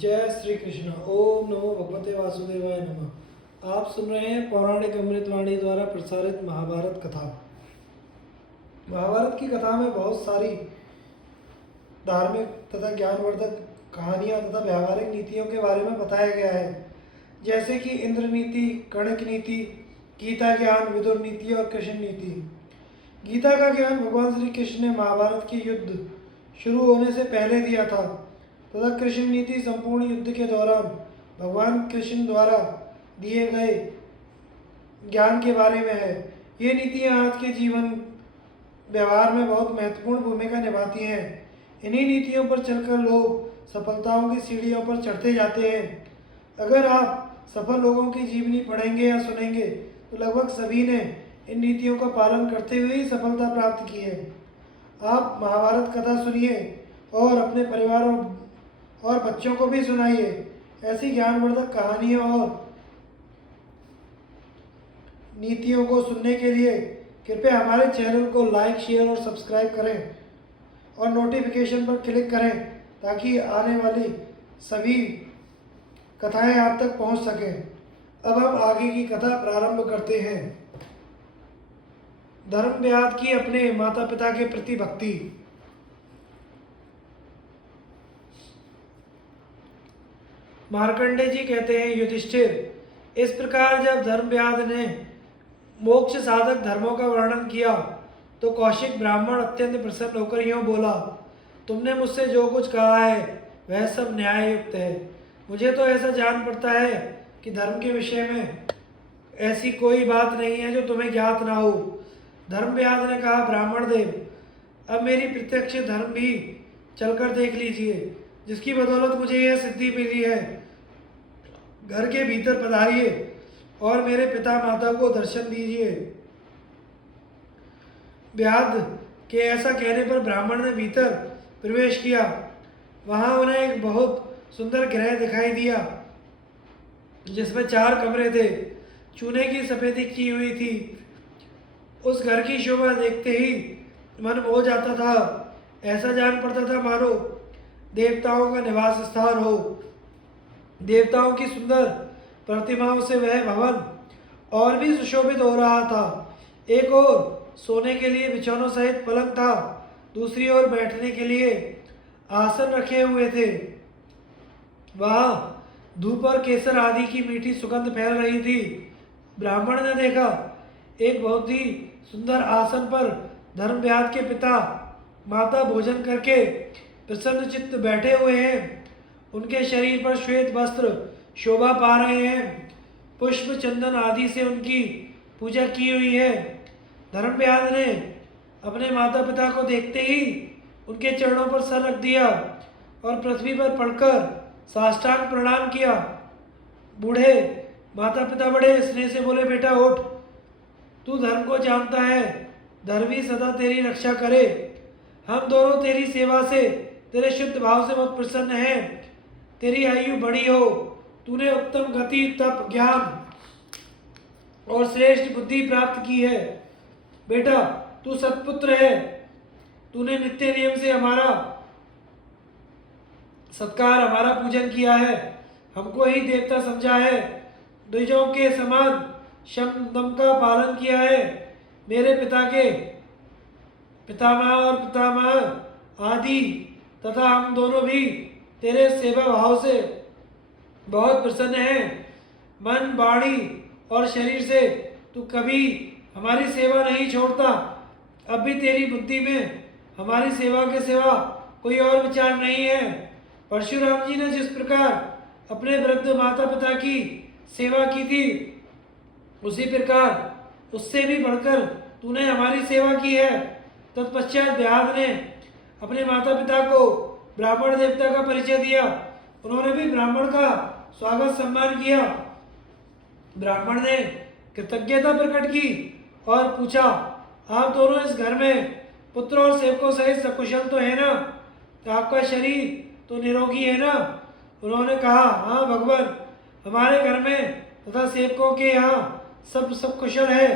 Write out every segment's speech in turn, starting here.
जय श्री कृष्ण। ओम नमो भगवते वासुदेवाय नमः। आप सुन रहे हैं पौराणिक अमृतवाणी द्वारा प्रसारित महाभारत कथा। महाभारत की कथा में बहुत सारी धार्मिक तथा ज्ञानवर्धक कहानियाँ तथा व्यावहारिक नीतियों के बारे में बताया गया है, जैसे कि इंद्र नीति, कणक नीति, गीता ज्ञान, विदुर नीति और कृष्ण नीति। गीता का ज्ञान भगवान श्री कृष्ण ने महाभारत के युद्ध शुरू होने से पहले दिया था तथा कृष्ण नीति संपूर्ण युद्ध के दौरान भगवान कृष्ण द्वारा दिए गए ज्ञान के बारे में है। ये नीतियाँ आज के जीवन व्यवहार में बहुत महत्वपूर्ण भूमिका निभाती हैं। इन्हीं नीतियों पर चलकर लोग सफलताओं की सीढ़ियों पर चढ़ते जाते हैं। अगर आप सफल लोगों की जीवनी पढ़ेंगे या सुनेंगे तो लगभग सभी ने इन नीतियों का पालन करते हुए ही सफलता प्राप्त की है। आप महाभारत कथा सुनिए और अपने परिवार और बच्चों को भी सुनाइए। ऐसी ज्ञानवर्धक कहानियों और नीतियों को सुनने के लिए कृपया हमारे चैनल को लाइक, शेयर और सब्सक्राइब करें और नोटिफिकेशन पर क्लिक करें ताकि आने वाली सभी कथाएं आप तक पहुंच सकें। अब हम आगे की कथा प्रारंभ करते हैं। धर्मव्याध की अपने माता पिता के प्रति भक्ति। मार्कंडे जी कहते हैं, युधिष्ठिर, इस प्रकार जब धर्मव्याध ने मोक्ष साधक धर्मों का वर्णन किया तो कौशिक ब्राह्मण अत्यंत प्रसन्न होकर यूँ बोला, तुमने मुझसे जो कुछ कहा है वह सब न्याययुक्त है। मुझे तो ऐसा जान पड़ता है कि धर्म के विषय में ऐसी कोई बात नहीं है जो तुम्हें ज्ञात ना हो। धर्मव्याध ने कहा, ब्राह्मण देव, अब मेरी प्रत्यक्ष धर्म भी चलकर देख लीजिए, जिसकी बदौलत मुझे यह सिद्धि मिली है। घर के भीतर पधारिए और मेरे पिता माता को दर्शन दीजिए। व्याध के ऐसा कहने पर ब्राह्मण ने भीतर प्रवेश किया। वहां उन्हें एक बहुत सुंदर गृह दिखाई दिया जिसमें 4 कमरे थे। चूने की सफेदी की हुई थी। उस घर की शोभा देखते ही मन हो जाता था। ऐसा जान पड़ता था मानो देवताओं का निवास स्थान हो। देवताओं की सुंदर प्रतिमाओं से वह भवन और भी सुशोभित हो रहा था। एक ओर सोने के लिए बिछौनों सहित पलंग था, दूसरी ओर बैठने के लिए आसन रखे हुए थे। वहां धूप और केसर आदि की मीठी सुगंध फैल रही थी। ब्राह्मण ने देखा, एक बहुत ही सुंदर आसन पर धर्मव्याध के पिता माता भोजन करके प्रसन्न चित्त बैठे हुए हैं। उनके शरीर पर श्वेत वस्त्र शोभा पा रहे हैं। पुष्प चंदन आदि से उनकी पूजा की हुई है। धर्मव्याध ने अपने माता पिता को देखते ही उनके चरणों पर सर रख दिया और पृथ्वी पर पड़कर साष्टांग प्रणाम किया। बूढ़े माता पिता बड़े स्नेह से बोले, बेटा उठ, तू धर्म को जानता है, धर्म ही सदा तेरी रक्षा करे। हम दोनों तेरी सेवा से, तेरे शुद्ध भाव से बहुत प्रसन्न हैं। तेरी आयु बड़ी हो, तूने उत्तम गति, तप, ज्ञान और श्रेष्ठ बुद्धि प्राप्त की है। बेटा तू सत्पुत्र है। तूने नित्य नियम से हमारा सत्कार, हमारा पूजन किया है, हमको ही देवता समझा है, द्विजों के समान शम दम का पालन किया है। मेरे पिता के पितामह और पितामह आदि तथा हम दोनों भी तेरे सेवा भाव से बहुत प्रसन्न हैं। मन, वाणी और शरीर से तू कभी हमारी सेवा नहीं छोड़ता। अब भी तेरी बुद्धि में हमारी सेवा के सिवा कोई और विचार नहीं है। परशुराम जी ने जिस प्रकार अपने वृद्ध माता पिता की सेवा की थी, उसी प्रकार उससे भी बढ़कर तूने हमारी सेवा की है। तत्पश्चात व्याध ने अपने माता पिता को ब्राह्मण देवता का परिचय दिया। उन्होंने भी ब्राह्मण का स्वागत सम्मान किया। ब्राह्मण ने कृतज्ञता प्रकट की और पूछा, आप दोनों इस घर में पुत्र और सेवकों सहित सकुशल तो है ना? तो आपका शरीर तो निरोगी है ना? उन्होंने कहा, हाँ भगवान, हमारे घर में तथा सेवकों के यहाँ सब कुशल है।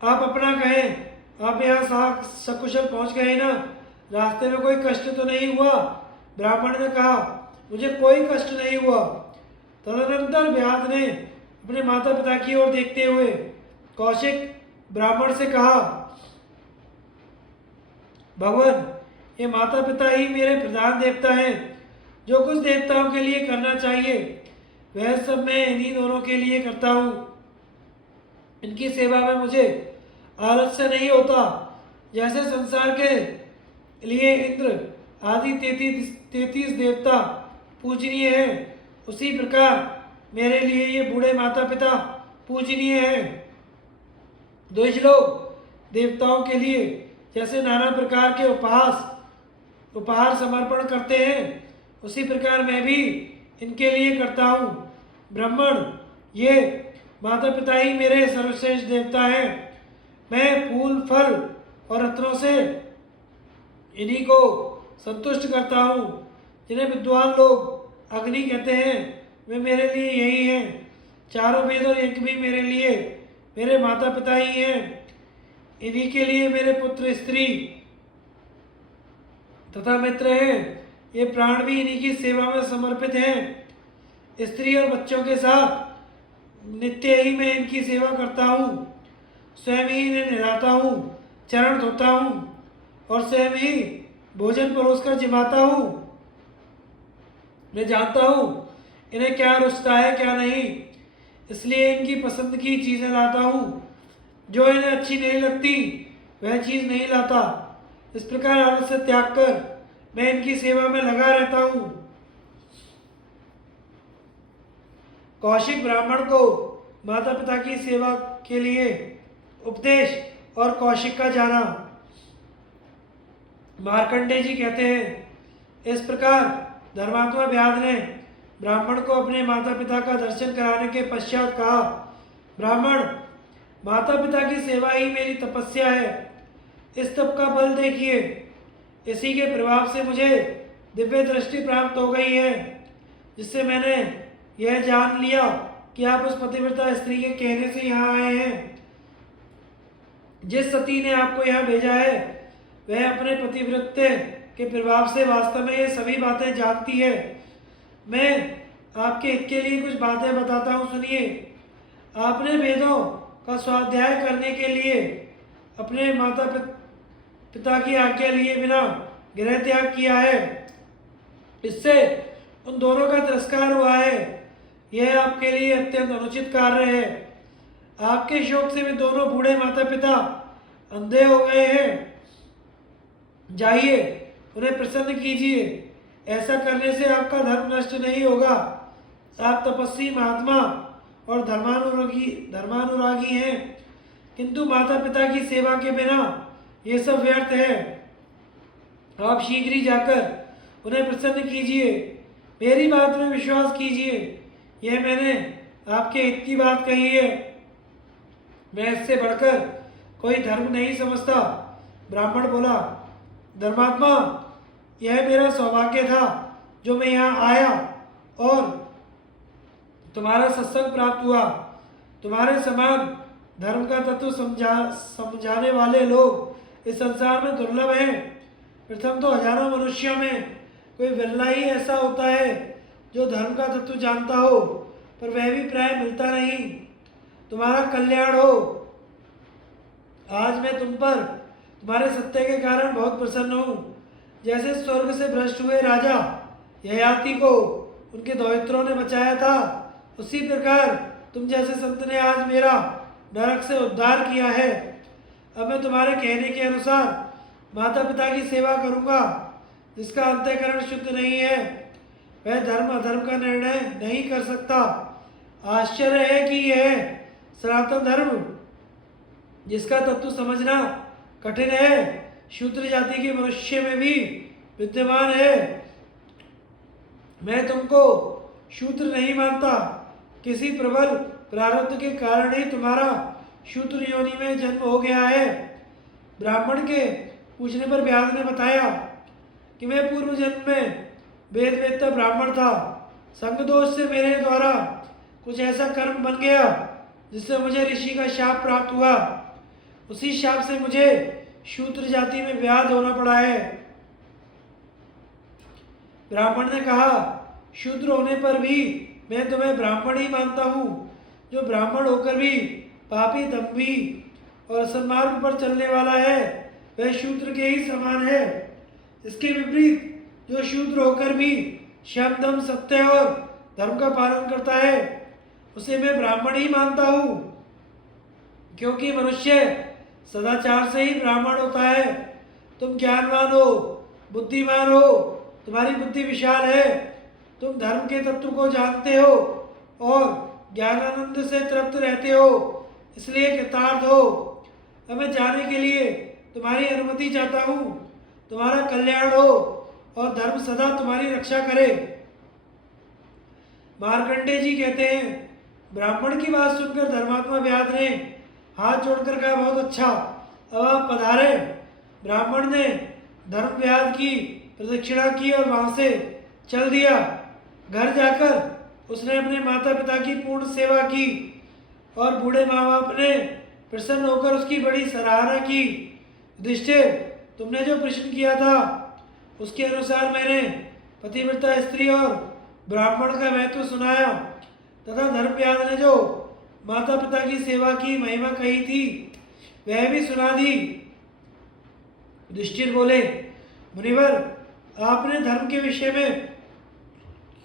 आप अपना कहें, आप यहाँ सकुशल पहुँच गए ना? रास्ते में कोई कष्ट तो नहीं हुआ? ब्राह्मण ने कहा, मुझे कोई कष्ट नहीं हुआ। तदनंतर व्याध ने अपने माता पिता की ओर देखते हुए कौशिक ब्राह्मण से कहा, भगवान, ये माता पिता ही मेरे प्रधान देवता हैं। जो कुछ देवताओं के लिए करना चाहिए वह सब मैं इन्हीं दोनों के लिए करता हूँ। इनकी सेवा में मुझे आलस्य नहीं होता। जैसे संसार के लिए इंद्र आदि 33 देवता पूजनीय हैं, उसी प्रकार मेरे लिए ये बूढ़े माता पिता पूजनीय हैं। द्विज लोग देवताओं के लिए जैसे नाना प्रकार के उपहार समर्पण करते हैं, उसी प्रकार मैं भी इनके लिए करता हूँ। ब्राह्मण, ये माता पिता ही मेरे सर्वश्रेष्ठ देवता हैं। मैं फूल फल और रत्नों से इन्हीं को संतुष्ट करता हूँ। जिन्हें विद्वान लोग अग्नि कहते हैं वे मेरे लिए यही हैं। चारों वेद और यज्ञ भी मेरे लिए मेरे माता पिता ही हैं। इन्हीं के लिए मेरे पुत्र स्त्री तथा मित्र हैं। ये प्राण भी इन्हीं की सेवा में समर्पित हैं। स्त्री और बच्चों के साथ नित्य ही मैं इनकी सेवा करता हूँ। स्वयं ही इन्हें नहलाता हूँ, चरण धोता हूँ और स्वयं ही भोजन परोसकर जिमाता हूँ। मैं जानता हूँ इन्हें क्या रुचता है क्या नहीं, इसलिए इनकी पसंद की चीज़ें लाता हूँ। जो इन्हें अच्छी नहीं लगती वह चीज़ नहीं लाता। इस प्रकार आलस्य त्याग कर मैं इनकी सेवा में लगा रहता हूँ। कौशिक ब्राह्मण को माता पिता की सेवा के लिए उपदेश और कौशिक का जाना। मार्कंडेय जी कहते हैं, इस प्रकार धर्मात्मा व्याध ने ब्राह्मण को अपने माता पिता का दर्शन कराने के पश्चात कहा, ब्राह्मण, माता पिता की सेवा ही मेरी तपस्या है। इस तप का बल देखिए। इसी के प्रभाव से मुझे दिव्य दृष्टि प्राप्त हो गई है, जिससे मैंने यह जान लिया कि आप उस पतिव्रता स्त्री के कहने से यहाँ आए हैं। जिस सती ने आपको यहाँ भेजा है वह अपने पतिव्रत्य के प्रभाव से वास्तव में ये सभी बातें जानती है। मैं आपके हित के लिए कुछ बातें बताता हूँ, सुनिए। आपने वेदों का स्वाध्याय करने के लिए अपने माता पिता की आज्ञा लिए बिना गृह त्याग किया है। इससे उन दोनों का तिरस्कार हुआ है। यह आपके लिए अत्यंत अनुचित कार्य है। आपके शोक से वे दोनों बूढ़े माता पिता अंधे हो गए हैं। जाइए, उन्हें प्रसन्न कीजिए। ऐसा करने से आपका धर्म नष्ट नहीं होगा। आप तपस्वी महात्मा और धर्मानुरागी हैं, किंतु माता पिता की सेवा के बिना ये सब व्यर्थ है। आप शीघ्र ही जाकर उन्हें प्रसन्न कीजिए। मेरी बात में विश्वास कीजिए। यह मैंने आपके हित की बात कही है। मैं इससे बढ़कर कोई धर्म नहीं समझता। ब्राह्मण बोला, धर्मात्मा, यह मेरा सौभाग्य था जो मैं यहाँ आया और तुम्हारा सत्संग प्राप्त हुआ। तुम्हारे समान धर्म का तत्व समझाने वाले लोग इस संसार में दुर्लभ हैं। प्रथम तो हजारों मनुष्यों में कोई विरला ही ऐसा होता है जो धर्म का तत्व जानता हो, पर वह भी प्राय मिलता नहीं। तुम्हारा कल्याण हो। आज मैं तुम पर तुम्हारे सत्य के कारण बहुत प्रसन्न हूँ। जैसे स्वर्ग से भ्रष्ट हुए राजा ययाति को उनके दौहित्रों ने बचाया था, उसी प्रकार तुम जैसे संत ने आज मेरा नरक से उद्धार किया है। अब मैं तुम्हारे कहने के अनुसार माता पिता की सेवा करूँगा। जिसका अंतःकरण शुद्ध नहीं है वह धर्म अधर्म का निर्णय नहीं कर सकता। आश्चर्य है कि यह सनातन धर्म, जिसका तत्व समझना कठिन है, शूद्र जाति के मनुष्य में भी विद्यमान है। मैं तुमको शूद्र नहीं मानता। किसी प्रबल प्रारब्ध के कारण ही तुम्हारा शूद्र योनि में जन्म हो गया है। ब्राह्मण के पूछने पर व्यास ने बताया कि मैं पूर्व जन्म में वेद वेदता ब्राह्मण था। संग दोष से मेरे द्वारा कुछ ऐसा कर्म बन गया जिससे मुझे ऋषि का शाप प्राप्त हुआ। उसी शाप से मुझे शूद्र जाति में व्याध होना पड़ा है। ब्राह्मण ने कहा, शूद्र होने पर भी मैं तुम्हें ब्राह्मण ही मानता हूँ। जो ब्राह्मण होकर भी पापी, दंभी और सन्मार्ग पर चलने वाला है वह शूद्र के ही समान है। इसके विपरीत जो शूद्र होकर भी शम, दम, सत्य और धर्म का पालन करता है उसे मैं ब्राह्मण ही मानता हूँ। क्योंकि मनुष्य सदाचार से ही ब्राह्मण होता है। तुम ज्ञानवान हो, बुद्धिमान हो, तुम्हारी बुद्धि विशाल है, तुम धर्म के तत्व को जानते हो और ज्ञानानंद से तृप्त रहते हो, इसलिए कृतार्थ हो। अब मैं जाने के लिए तुम्हारी अनुमति चाहता हूँ। तुम्हारा कल्याण हो और धर्म सदा तुम्हारी रक्षा करे। मार्कंडेय जी कहते हैं, ब्राह्मण की बात सुनकर धर्मात्मा व्याध ने हाथ जोड़कर कहा, बहुत अच्छा, अब आप पधारे। ब्राह्मण ने धर्म व्याध की प्रदक्षिणा की और वहां से चल दिया। घर जाकर उसने अपने माता पिता की पूर्ण सेवा की और बूढ़े माँ बाप ने प्रसन्न होकर उसकी बड़ी सराहना की। युधिष्ठिर, तुमने जो प्रश्न किया था उसके अनुसार मैंने पतिव्रता स्त्री और ब्राह्मण का महत्व सुनाया तथा धर्मव्याध ने जो माता पिता की सेवा की महिमा कही थी वह भी सुना दी। युधिष्ठिर बोले, मुनिवर, आपने धर्म के विषय में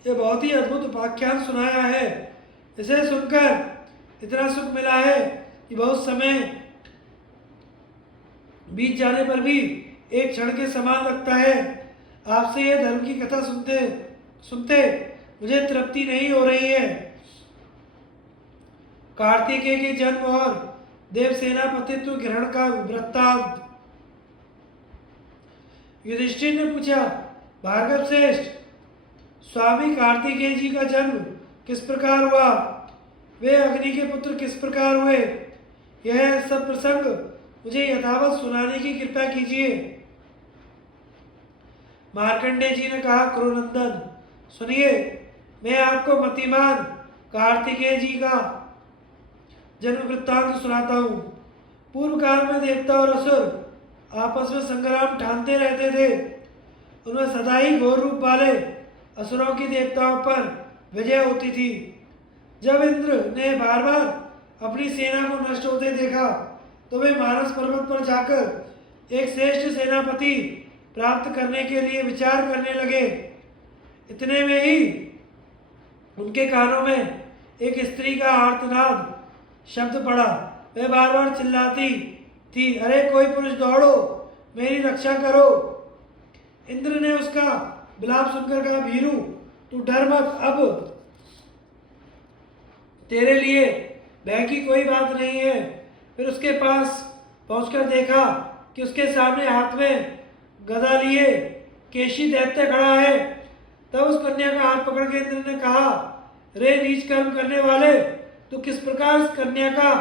यह बहुत ही अद्भुत उपाख्यान सुनाया है। इसे सुनकर इतना सुख मिला है कि बहुत समय बीत जाने पर भी एक क्षण के समान लगता है। आपसे यह धर्म की कथा सुनते सुनते मुझे तृप्ति नहीं हो रही है। कार्तिकेय के जन्म और देवसेनापतित्व ग्रहण का वृत्तांत। युधिष्ठिर ने पूछा, भार्गव श्रेष्ठ, स्वामी कार्तिकेय जी का जन्म किस प्रकार हुआ? वे अग्नि के पुत्र किस प्रकार हुए? यह सब प्रसंग मुझे यथावत सुनाने की कृपा कीजिए। मार्कंडेय जी ने कहा, कुरुनंदन, सुनिए, मैं आपको मतिमान कार्तिकेय जी का जन्म वृत्तांत सुनाता हूँ। पूर्व काल में देवता और असुर आपस में संग्राम ठानते रहते थे। उनमें सदा ही घोर रूप वाले असुरों की देवताओं पर विजय होती थी। जब इंद्र ने बार बार अपनी सेना को नष्ट होते देखा तो वे मानस पर्वत पर जाकर एक श्रेष्ठ सेनापति प्राप्त करने के लिए विचार करने लगे। इतने में ही उनके कानों में एक स्त्री का आर्तनाद शब्द पड़ा। वह बार बार चिल्लाती थी, अरे कोई पुरुष दौड़ो, मेरी रक्षा करो। इंद्र ने उसका विलाप सुनकर कहा, भीरू, तू डर मत, अब तेरे लिए भय की कोई बात नहीं है। फिर उसके पास पहुंचकर देखा कि उसके सामने हाथ में गदा लिए केशी दैत्य खड़ा है। तब उस कन्या का हाथ पकड़ के इंद्र ने कहा, रे नीच कर्म करने वाले, तू किस प्रकार इस कन्या का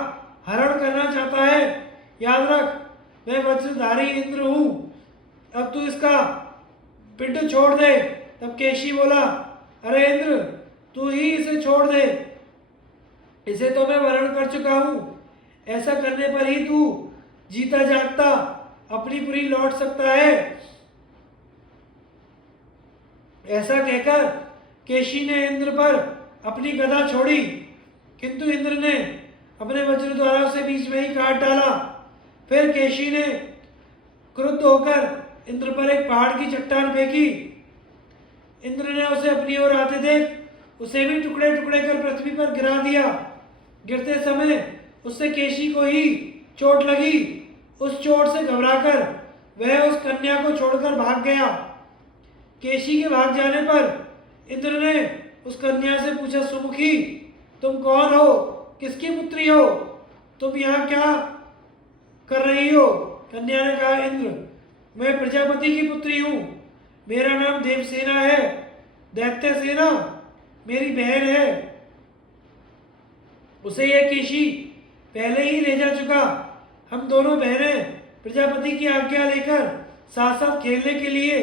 हरण करना चाहता है? याद रख, मैं वज्रधारी इंद्र हूँ। अब तू इसका पिंड छोड़ दे। तब केशी बोला, अरे इंद्र, तू ही इसे छोड़ दे, इसे तो मैं वरण कर चुका हूँ। ऐसा करने पर ही तू जीता जागता अपनी पुरी लौट सकता है। ऐसा कहकर केशी ने इंद्र पर अपनी गदा छोड़ी, किंतु इंद्र ने अपने वज्र द्वारा उसे बीच में ही काट डाला। फिर केशी ने क्रुद्ध होकर इंद्र पर एक पहाड़ की चट्टान फेंकी। इंद्र ने उसे अपनी ओर आते देख उसे भी टुकड़े टुकड़े कर पृथ्वी पर गिरा दिया। गिरते समय उससे केशी को ही चोट लगी। उस चोट से घबराकर वह उस कन्या को छोड़कर भाग गया। केशी के भाग जाने पर इंद्र ने उस कन्या से पूछा, सुमुखी, तुम कौन हो? किसकी पुत्री हो? तुम यहाँ क्या कर रही हो? कन्या ने कहा, इंद्र, मैं प्रजापति की पुत्री हूँ। मेरा नाम देवसेना है। दैत्य सेना मेरी बहन है। उसे यह केशी पहले ही ले जा चुका। हम दोनों बहनें प्रजापति की आज्ञा लेकर साथ साथ खेलने के लिए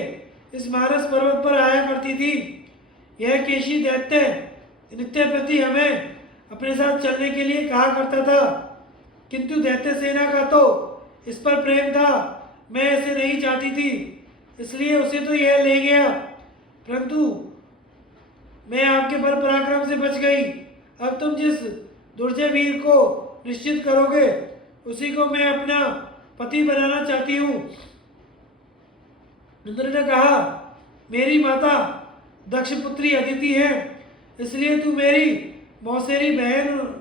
इस मानस पर्वत पर आया करती थी। यह केशी दैत्य नित्य प्रति हमें अपने साथ चलने के लिए कहा करता था, किंतु दैत्य सेना का तो इस पर प्रेम था। मैं ऐसे नहीं चाहती थी, इसलिए उसे तो यह ले गया। परंतु मैं आपके बल पराक्रम से बच गई। अब तुम जिस दुर्जय वीर को निश्चित करोगे उसी को मैं अपना पति बनाना चाहती हूँ। इंद्र ने कहा, मेरी माता दक्ष पुत्री अदिति है, इसलिए तू मेरी मौसेरी बहन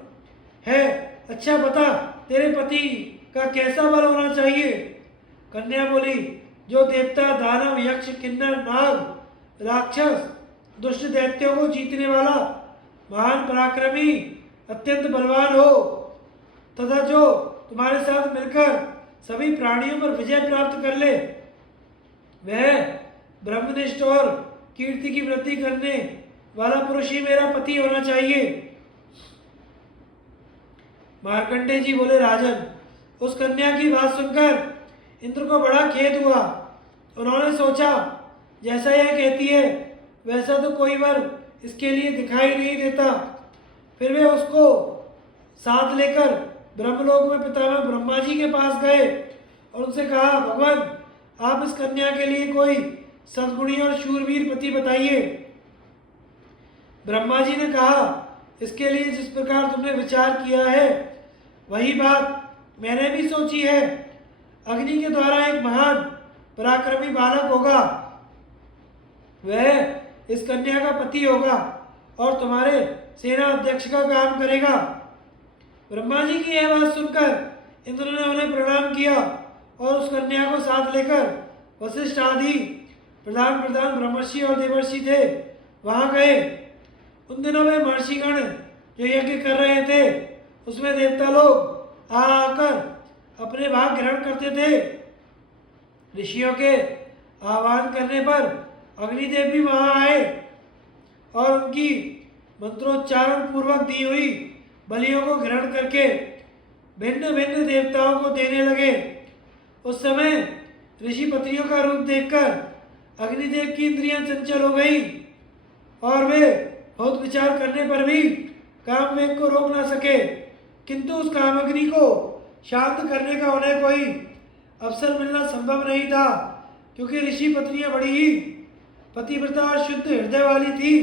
है। अच्छा बता, तेरे पति का कैसा बल होना चाहिए? कन्या बोली, जो देवता, दानव, यक्ष, किन्नर, नाग, राक्षस, दुष्ट दैत्यों को जीतने वाला, महान पराक्रमी, अत्यंत बलवान हो तथा जो तुम्हारे साथ मिलकर सभी प्राणियों पर विजय प्राप्त कर ले, वह ब्रह्मनिष्ठ और कीर्ति की वृद्धि करने वाला पुरुष ही मेरा पति होना चाहिए। मार्कंडेय जी बोले, राजन, उस कन्या की बात सुनकर इंद्र को बड़ा खेद हुआ। उन्होंने सोचा, जैसा यह कहती है वैसा तो कोई वर इसके लिए दिखाई नहीं देता। फिर वे उसको साथ लेकर ब्रह्मलोक में पितामह ब्रह्मा जी के पास गए और उनसे कहा, भगवान, आप इस कन्या के लिए कोई सद्गुणी और शूरवीर पति बताइए। ब्रह्मा जी ने कहा, इसके लिए जिस प्रकार तुमने विचार किया है वही बात मैंने भी सोची है। अग्नि के द्वारा एक महान पराक्रमी बालक होगा, वह इस कन्या का पति होगा और तुम्हारे सेना अध्यक्ष का काम करेगा। ब्रह्मा जी की यह बात सुनकर इंद्र ने उन्हें प्रणाम किया और उस कन्या को साथ लेकर वशिष्ठ आदि प्रधान प्रधान ब्रह्मर्षि और देवर्षि थे वहां गए। उन दिनों में महर्षिगण जो यज्ञ कर रहे थे उसमें देवता लोग आकर अपने भाग ग्रहण करते थे। ऋषियों के आह्वान करने पर अग्निदेव भी वहां आए और उनकी मंत्रोच्चारण पूर्वक दी हुई बलियों को ग्रहण करके भिन्न भिन्न देवताओं को देने लगे। उस समय ऋषि पत्नियों का रूप देखकर अग्निदेव की इंद्रियां चंचल हो गई और वे बहुत विचार करने पर भी कामवेग को रोक ना सके, किंतु उस कामअग्नि को शांत करने का उन्हें कोई अवसर मिलना संभव नहीं था, क्योंकि ऋषि पत्नियां बड़ी ही पतिव्रता और शुद्ध हृदय वाली थी।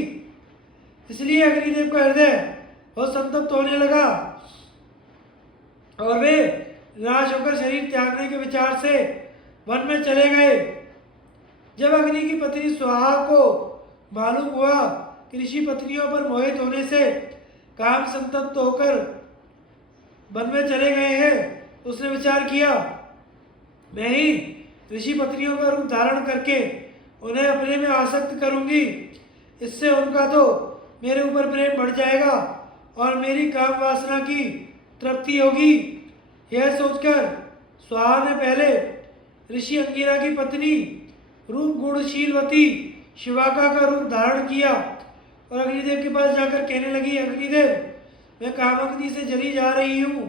इसलिए अग्निदेव का हृदय बहुत संतप्त होने लगा और वे निराश होकर शरीर त्यागने के विचार से वन में चले गए। जब अग्नि की पत्नी स्वाहा को मालूम हुआ कि ऋषि पत्नियों पर मोहित होने से काम संतप्त होकर वन में चले गए हैं, उसने विचार किया, मैं ही ऋषि पत्नियों का रूप धारण करके उन्हें अपने में आसक्त करूंगी। इससे उनका तो मेरे ऊपर प्रेम बढ़ जाएगा और मेरी काम वासना की तृप्ति होगी। यह सोचकर स्वाहा ने पहले ऋषि अंगिरा की पत्नी रूप गुणशीलवती शिवाका का रूप धारण किया और अग्निदेव के पास जाकर कहने लगी, अग्निदेव, मैं कामाग्नि से जली जा रही हूँ,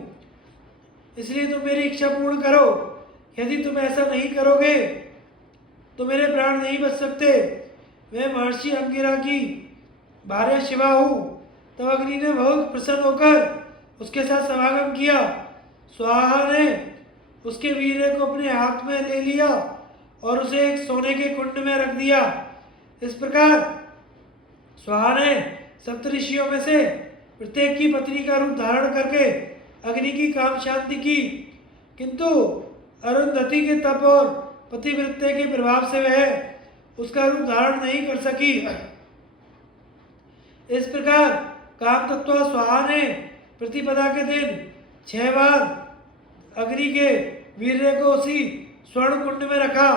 इसलिए तुम मेरी इच्छा पूर्ण करो। यदि तुम ऐसा नहीं करोगे तो मेरे प्राण नहीं बच सकते। मैं महर्षि अंगिरा की भार्या शिवा हूँ। तब अग्नि ने बहुत प्रसन्न होकर उसके साथ समागम किया। स्वाहा ने उसके वीर्य को अपने हाथ में ले लिया और उसे एक सोने के कुंड में रख दिया। इस प्रकार स्वाहा ने सप्तऋषियों में से प्रत्येक की पत्नी का रूप धारण करके अग्नि की काम शांति की, किंतु अरुंधति के तप और पतिव्रत्य के प्रभाव से वह उसका रूप धारण नहीं कर सकी। इस प्रकार काम तत्व स्वाहा ने प्रतिपदा के दिन 6 बार अग्नि के वीर्य को उसी स्वर्ण कुंड में रखा।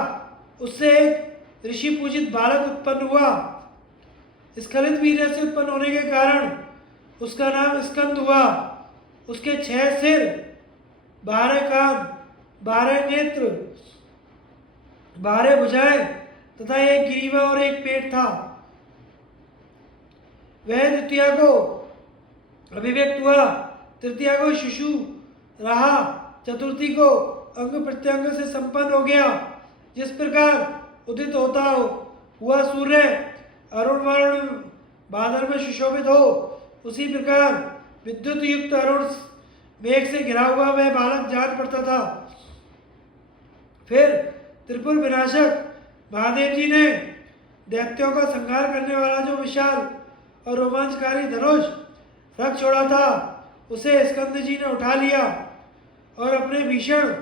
उससे एक ऋषि पूजित बालक उत्पन्न हुआ। स्खलित वीर्य से उत्पन्न होने के कारण उसका नाम स्कंद हुआ। उसके 6 सिर, 12 कान, 12 नेत्र, 12 भुजाएं तथा एक ग्रीवा और एक पेट था। वह द्वितीया को अभिव्यक्त हुआ, तृतीया को शिशु रहा, चतुर्थी को अंग प्रत्यंग से संपन्न हो गया। जिस प्रकार उदित होता हुआ सूर्य अरुण वर्ण बादल में सुशोभित हो, उसी प्रकार विद्युत युक्त अरुण मेघ से घिरा हुआ वह बालक जान पड़ता था। फिर त्रिपुर विनाशक महादेव जी ने दैत्यों का संहार करने वाला जो विशाल और रोमांचकारी धनुष रख छोड़ा था, उसे स्कंद जी ने उठा लिया और अपने भीषण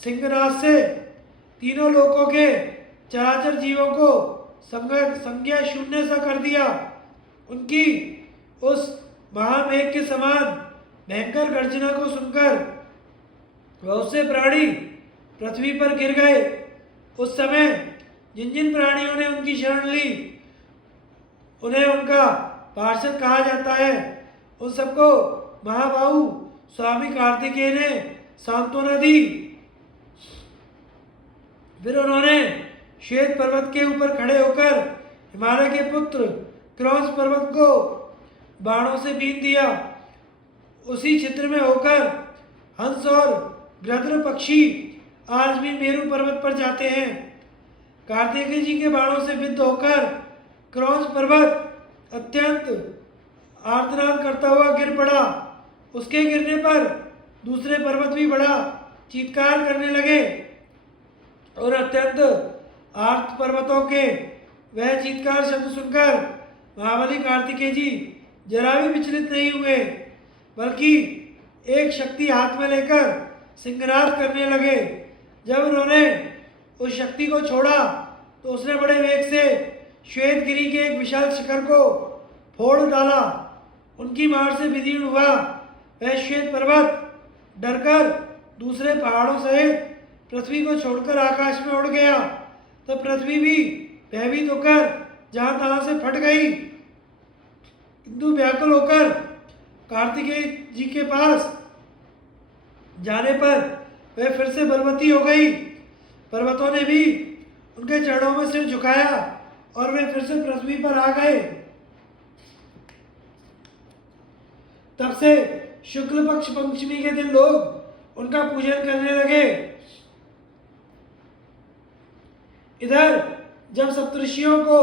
सिंहनाद से तीनों लोकों के चराचर जीवों को संज्ञा शून्य सा कर दिया। उनकी उस महामेघ के समान भयंकर गर्जना को सुनकर बहुत से प्राणी पृथ्वी पर गिर गए। उस समय जिन जिन प्राणियों ने उनकी शरण ली, उन्हें उनका पार्षद कहा जाता है, उन सबको महाबाहु स्वामी कार्तिकेय ने सांत्वना दी। फिर उन्होंने श्वेत पर्वत के ऊपर खड़े होकर हिमालय के पुत्र क्रौंच पर्वत को बाणों से बीन दिया। उसी चित्र में होकर हंस और गृध्र पक्षी आज भी मेरू पर्वत पर जाते हैं। कार्तिकेय जी के बाणों से विद्ध होकर क्रौंच पर्वत अत्यंत आर्तनाद करता हुआ गिर पड़ा। उसके गिरने पर दूसरे पर्वत भी बड़ा चीत्कार करने लगे और अत्यंत आर्त पर्वतों के वह चीत्कार शब्द सुनकर महाबली कार्तिकेय जी जरा भी विचलित नहीं हुए, बल्कि एक शक्ति हाथ में लेकर सिंहनाद करने लगे। जब उन्होंने उस शक्ति को छोड़ा तो उसने बड़े वेग से श्वेतगिरी के एक विशाल शिखर को फोड़ डाला। उनकी मार से विदीर्ण हुआ वह श्वेत पर्वत डरकर दूसरे पहाड़ों सहित पृथ्वी को छोड़कर आकाश में उड़ गया। तो पृथ्वी भी भयभीत होकर जहां तहां से फट गई, किंतु व्याकुल होकर कार्तिकेय जी के पास जाने पर वह फिर से बलवती हो गई। पर्वतों ने भी उनके चरणों में सिर झुकाया और वे फिर से पृथ्वी पर आ गए। तब से शुक्ल पक्ष पंचमी के दिन लोग उनका पूजन करने लगे। इधर जब सप्तऋषियों को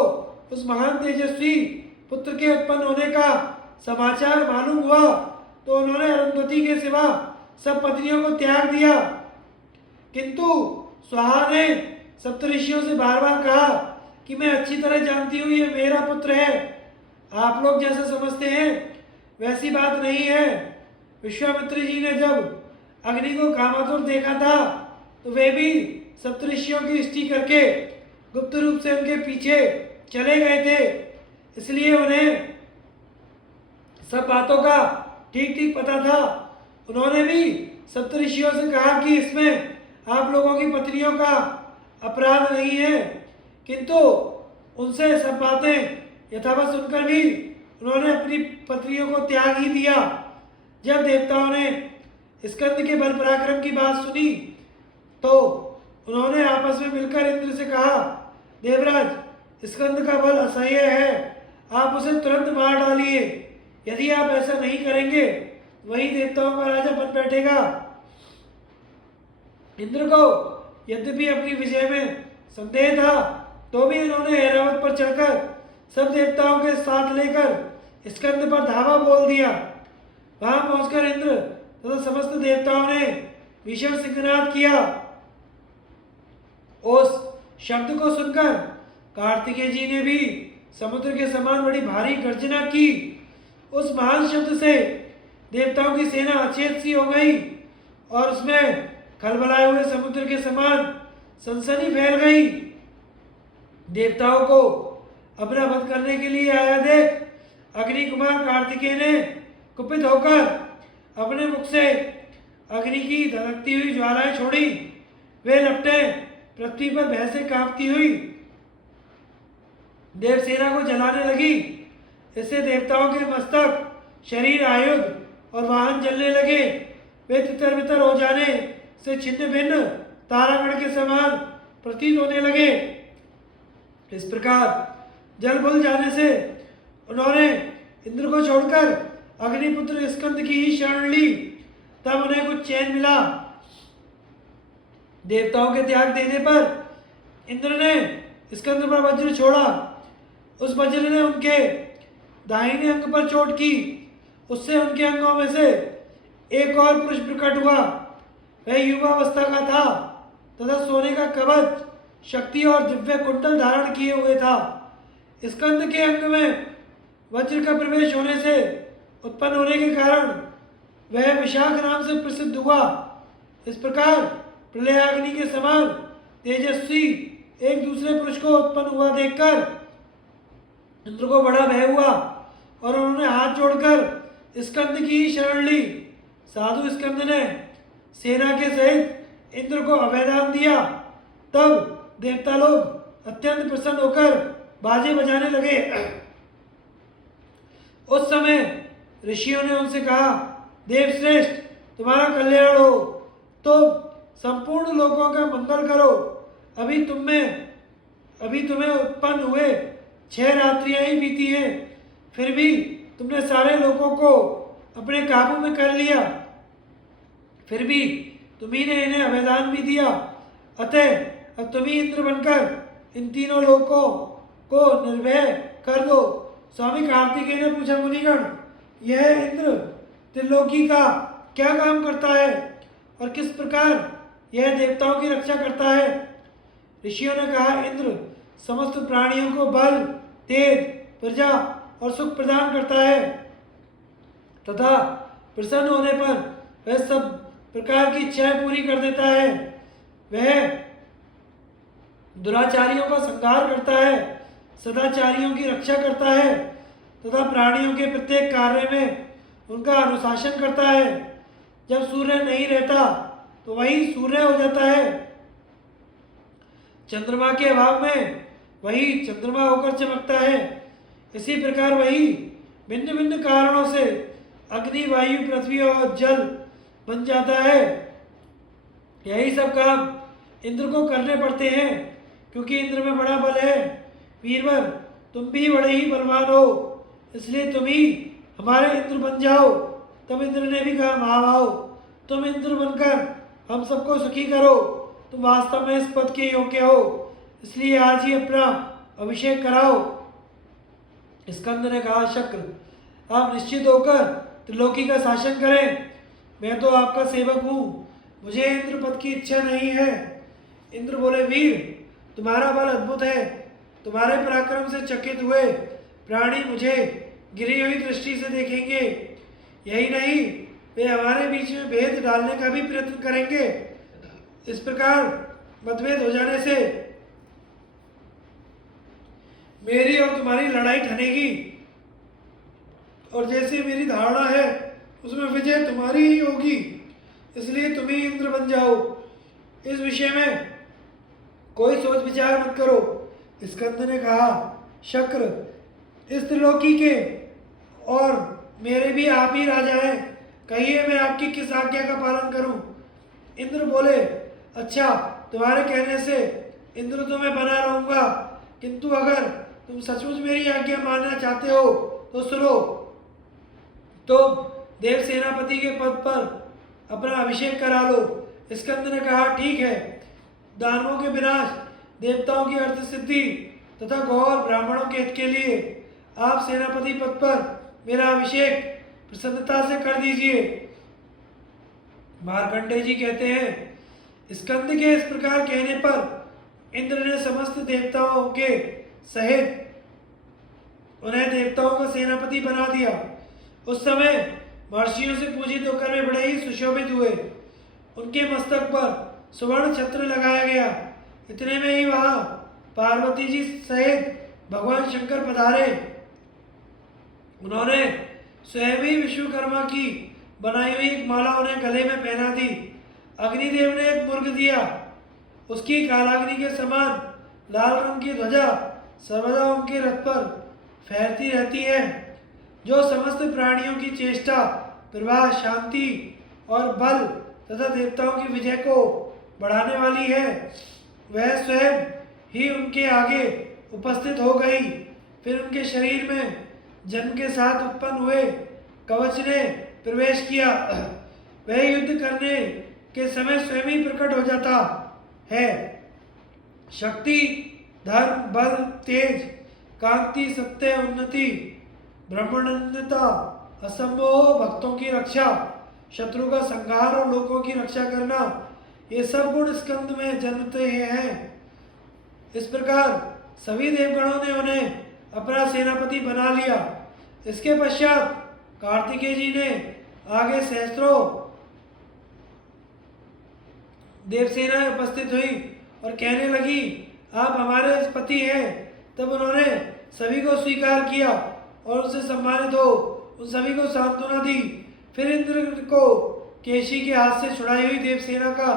उस महान तेजस्वी पुत्र के उत्पन्न होने का समाचार मालूम हुआ तो उन्होंने अरुंधति के सिवा सब पत्नियों को त्याग दिया। किंतु स्वाहा ने सप्तऋषियों से बार बार कहा कि मैं अच्छी तरह जानती हूँ ये मेरा पुत्र है, आप लोग जैसा समझते हैं वैसी बात नहीं है। विश्वामित्र जी ने जब अग्नि को कामातुर देखा था तो वे भी सप्तऋषियों की स्तुति करके गुप्त रूप से उनके पीछे चले गए थे, इसलिए उन्हें सब बातों का ठीक ठीक पता था। उन्होंने भी सप्तऋषियों से कहा कि इसमें आप लोगों की पत्नियों का अपराध नहीं है, किंतु उनसे सब बातें यथावत सुनकर भी उन्होंने अपनी पत्नियों को त्याग ही दिया। जब देवताओं ने स्कंद के बल पराक्रम की बात सुनी तो उन्होंने आपस में मिलकर इंद्र से कहा, देवराज, स्कंद का बल असह्य है, आप उसे तुरंत मार डालिए। यदि आप ऐसा नहीं करेंगे वही देवताओं का राजा बन बैठेगा। इंद्र को यद्यपि अपनी विजय में संदेह था तो भी उन्होंने ऐरावत पर चढ़कर सब देवताओं के साथ लेकर स्कंद पर धावा बोल दिया। वहां पहुंचकर इंद्र तथा समस्त देवताओं ने भीषण सिंहनाद किया। उस शब्द को सुनकर कार्तिकेय जी ने भी समुद्र के समान बड़ी भारी गर्जना की। उस महान शब्द से देवताओं की सेना अचेत सी हो गई और उसमें खलबलाए हुए समुद्र के समान सनसनी फैल गई। देवताओं को अपना वध करने के लिए आया देख अग्नि कुमार कार्तिकेय ने कुपित होकर अपने मुख से अग्नि की धधकती हुई ज्वालाएं छोड़ी। वे लपटें पृथ्वी पर भय से कांपती हुई देवसेना को जलाने लगी। इससे देवताओं के मस्तक, शरीर, आयुध और वाहन जलने लगे। वे तितर बितर हो जाने से छिन्न भिन्न तारागण के समान प्रतीत होने लगे। इस प्रकार जल भुल जाने से उन्होंने इंद्र को छोड़कर अग्निपुत्र स्कंद की ही शरण ली। तब उन्हें कुछ चैन मिला। देवताओं के त्याग देने पर इंद्र ने स्कंद पर वज्र छोड़ा। उस वज्र ने उनके दाहिने अंग पर चोट की। उससे उनके अंगों में से एक और पुरुष प्रकट हुआ। वह युवावस्था का था तथा सोने का कवच, शक्ति और दिव्य कुंडल धारण किए हुए था। स्कंद के अंग में वज्र का प्रवेश होने से उत्पन्न होने के कारण वह विशाख नाम से प्रसिद्ध हुआ। इस प्रकार प्रलयाग्नि के समान तेजस्वी एक दूसरे पुरुष को उत्पन्न हुआ देखकर इंद्र को बड़ा भय हुआ और उन्होंने हाथ जोड़कर स्कंद की शरण ली। साधु स्कंद ने सेना के सहित इंद्र को अभयदान दिया। तब देवता लोग अत्यंत प्रसन्न होकर बाजे बजाने लगे। उस समय ऋषियों ने उनसे कहा, देवश्रेष्ठ, तुम्हारा कल्याण हो, तो संपूर्ण लोगों का मंगल करो। अभी तुम्हें उत्पन्न हुए 6 रात्रियां ही बीती हैं, फिर भी तुमने सारे लोगों को अपने काबू में कर लिया। फिर भी तुम्ही ने इन्हें अभयदान भी दिया। अतः अब तुम ही इंद्र बनकर इन तीनों लोगों को निर्भय कर दो। स्वामी कार्तिकेय ने पूछा, मुनिगण, यह इंद्र त्रिलोकी का क्या काम करता है और किस प्रकार यह देवताओं की रक्षा करता है? ऋषियों ने कहा, इंद्र समस्त प्राणियों को बल, तेज, प्रजा और सुख प्रदान करता है तथा प्रसन्न होने पर वह सब प्रकार की इच्छाएं पूरी कर देता है। वह दुराचारियों का संहार करता है, सदाचारियों की रक्षा करता है तथा प्राणियों के प्रत्येक कार्य में उनका अनुशासन करता है। जब सूर्य नहीं रहता तो वही सूर्य हो जाता है। चंद्रमा के अभाव में वही चंद्रमा होकर चमकता है। इसी प्रकार वही भिन्न भिन्न कारणों से अग्नि, वायु, पृथ्वी और जल बन जाता है। यही सब काम इंद्र को करने पड़ते हैं, क्योंकि इंद्र में बड़ा बल है। वीरवर, तुम भी बड़े ही बलवान हो, इसलिए तुम ही हमारे इंद्र बन जाओ। तब इंद्र ने भी कहा, महाभाव, तुम इंद्र बनकर हम सबको सुखी करो। तुम वास्तव में इस पद के योग्य हो, इसलिए आज ही अपना अभिषेक कराओ। स्कंद ने कहा, शक्र, आप निश्चित होकर त्रिलोकी का शासन करें। मैं तो आपका सेवक हूँ, मुझे इंद्र पद की इच्छा नहीं है। इंद्र बोले, वीर, तुम्हारा बल अद्भुत है। तुम्हारे पराक्रम से चकित हुए प्राणी मुझे गिरी हुई दृष्टि से देखेंगे। यही नहीं, वे हमारे बीच में भेद डालने का भी प्रयत्न करेंगे। इस प्रकार मतभेद हो जाने से मेरी और तुम्हारी लड़ाई ठनेगी, और जैसी मेरी धारणा है उसमें विजय तुम्हारी ही होगी। इसलिए तुम ही इंद्र बन जाओ। इस विषय में कोई सोच विचार मत करो। स्कंद ने कहा, शक्र, इस त्रिलोकी के और मेरे भी आप ही राजा हैं। कहिए, मैं आपकी किस आज्ञा का पालन करूं? इंद्र बोले, अच्छा, तुम्हारे कहने से इंद्र तो मैं बना रहूंगा, किंतु अगर तुम सचमुच मेरी आज्ञा मानना चाहते हो तो सुनो। तो देव सेनापति के पद पर अपना अभिषेक करा लो। स्कंद ने कहा, ठीक है। दानवों के विनाश, देवताओं की अर्थ सिद्धि तथा गौर ब्राह्मणों के हित के लिए आप सेनापति पद पर मेरा अभिषेक प्रसन्नता से कर दीजिए। मार्कंडेय जी कहते हैं, स्कंद के इस प्रकार कहने पर इंद्र ने समस्त देवताओं के सहित उन्हें देवताओं का सेनापति बना दिया। उस समय महर्षियों से पूजित होकर वे बड़े ही सुशोभित हुए। उनके मस्तक पर सुवर्ण छत्र लगाया गया। इतने में ही वहां पार्वती जी सहित भगवान शंकर पधारे। उन्होंने स्वयं ही विश्वकर्मा की बनाई हुई एक माला उन्हें गले में पहना दी। अग्निदेव ने एक मुर्ग दिया। उसकी कालाग्नि के समान लाल रंग की ध्वजा सर्वदा उनके रथ पर फहरती रहती है, जो समस्त प्राणियों की चेष्टा, प्रवाह, शांति और बल तथा देवताओं की विजय को बढ़ाने वाली है। वह स्वयं ही उनके आगे उपस्थित हो गई। फिर उनके शरीर में जन्म के साथ उत्पन्न हुए कवच ने प्रवेश किया। वह युद्ध करने के समय स्वयं ही प्रकट हो जाता है। शक्ति, धर्म, बल, तेज, कांति, सत्य, उन्नति, ब्रह्मानंदता, असंभव, भक्तों की रक्षा, शत्रु का संहार और लोगों की रक्षा करना, ये सब गुण स्कंद में जन्मते हैं। इस प्रकार सभी देवगणों ने उन्हें अपना सेनापति बना लिया। इसके पश्चात कार्तिकेय जी ने आगे सहस्त्रों देवसेना उपस्थित हुई और कहने लगी, आप हमारे पति हैं। तब उन्होंने सभी को स्वीकार किया और उनसे सम्मानित हो उन सभी को सांत्वना दी। फिर इंद्र को केशी के हाथ से छुड़ाई हुई देवसेना का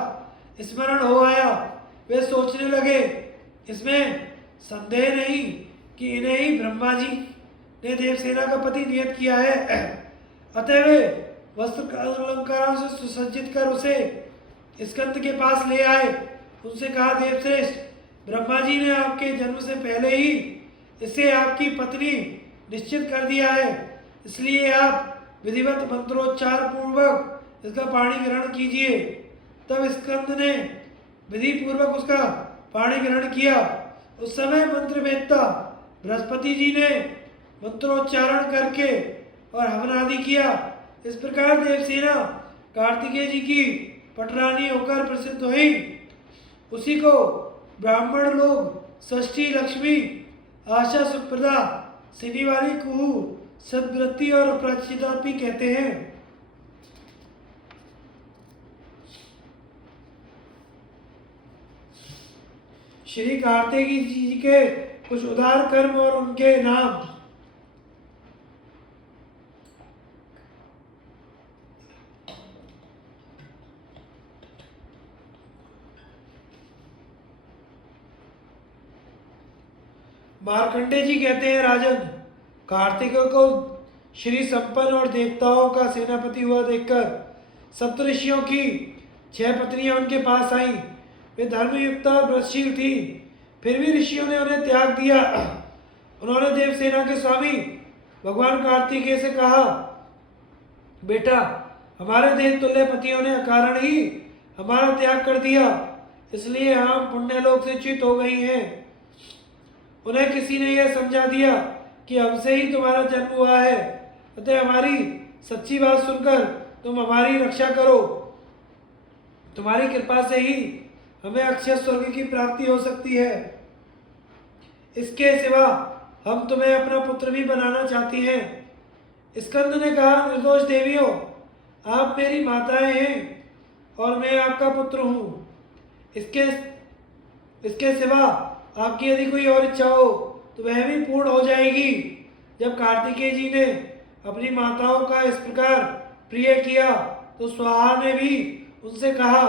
स्मरण हो आया। वे सोचने लगे, इसमें संदेह नहीं कि इन्हें ही ब्रह्मा जी ने देवसेना का पति नियत किया है। अतः वे वस्त्र अलंकारों से सुसज्जित कर उसे स्कंद के पास ले आए। उनसे कहा, देवश्रेष्ठ, ब्रह्मा जी ने आपके जन्म से पहले ही इसे आपकी पत्नी निश्चित कर दिया है, इसलिए आप विधिवत मंत्रोच्चार पूर्वक इसका पाणी ग्रहण कीजिए। तब स्कंद ने विधि पूर्वक उसका पाणी ग्रहण किया। उस समय मंत्रवेत्ता बृहस्पति जी ने मंत्रोच्चारण करके और हवन आदि किया। इस प्रकार देवसेना कार्तिकेय जी की पटरानी होकर प्रसिद्ध हुई। उसी को ब्राह्मण लोग षष्ठी लक्ष्मी, आशा सुप्रदा, सिनी वाली कुहू, सद्वृत्ति और प्राचिता भी कहते हैं। श्री कार्तिकेय जी के कुछ उदार कर्म और उनके नाम। मार्कंडे जी कहते हैं, राजन, कार्तिकेय को श्री संपन्न और देवताओं का सेनापति हुआ देखकर सप्तऋषियों की 6 पत्नियां उनके पास आईं। वे धर्मयुक्त और व्रतशील थी, फिर भी ऋषियों ने उन्हें त्याग दिया। उन्होंने देवसेना के स्वामी भगवान कार्तिकेय से कहा, बेटा, हमारे देव तुल्य पतियों ने अकारण ही हमारा त्याग कर दिया, इसलिए हम पुण्यलोक से च्युत हो गई हैं। उन्हें किसी ने यह समझा दिया कि हमसे ही तुम्हारा जन्म हुआ है, अतः हमारी सच्ची बात सुनकर तुम हमारी रक्षा करो। तुम्हारी कृपा से ही हमें अक्षय स्वर्ग की प्राप्ति हो सकती है। इसके सिवा हम तुम्हें अपना पुत्र भी बनाना चाहती हैं। स्कंद ने कहा, निर्दोष देवियों, आप मेरी माताएं हैं और मैं आपका पुत्र हूँ। इसके सिवा आपकी यदि कोई और इच्छा हो तो वह भी पूर्ण हो जाएगी। जब कार्तिकेय जी ने अपनी माताओं का इस प्रकार प्रिय किया तो स्वाहा ने भी उनसे कहा,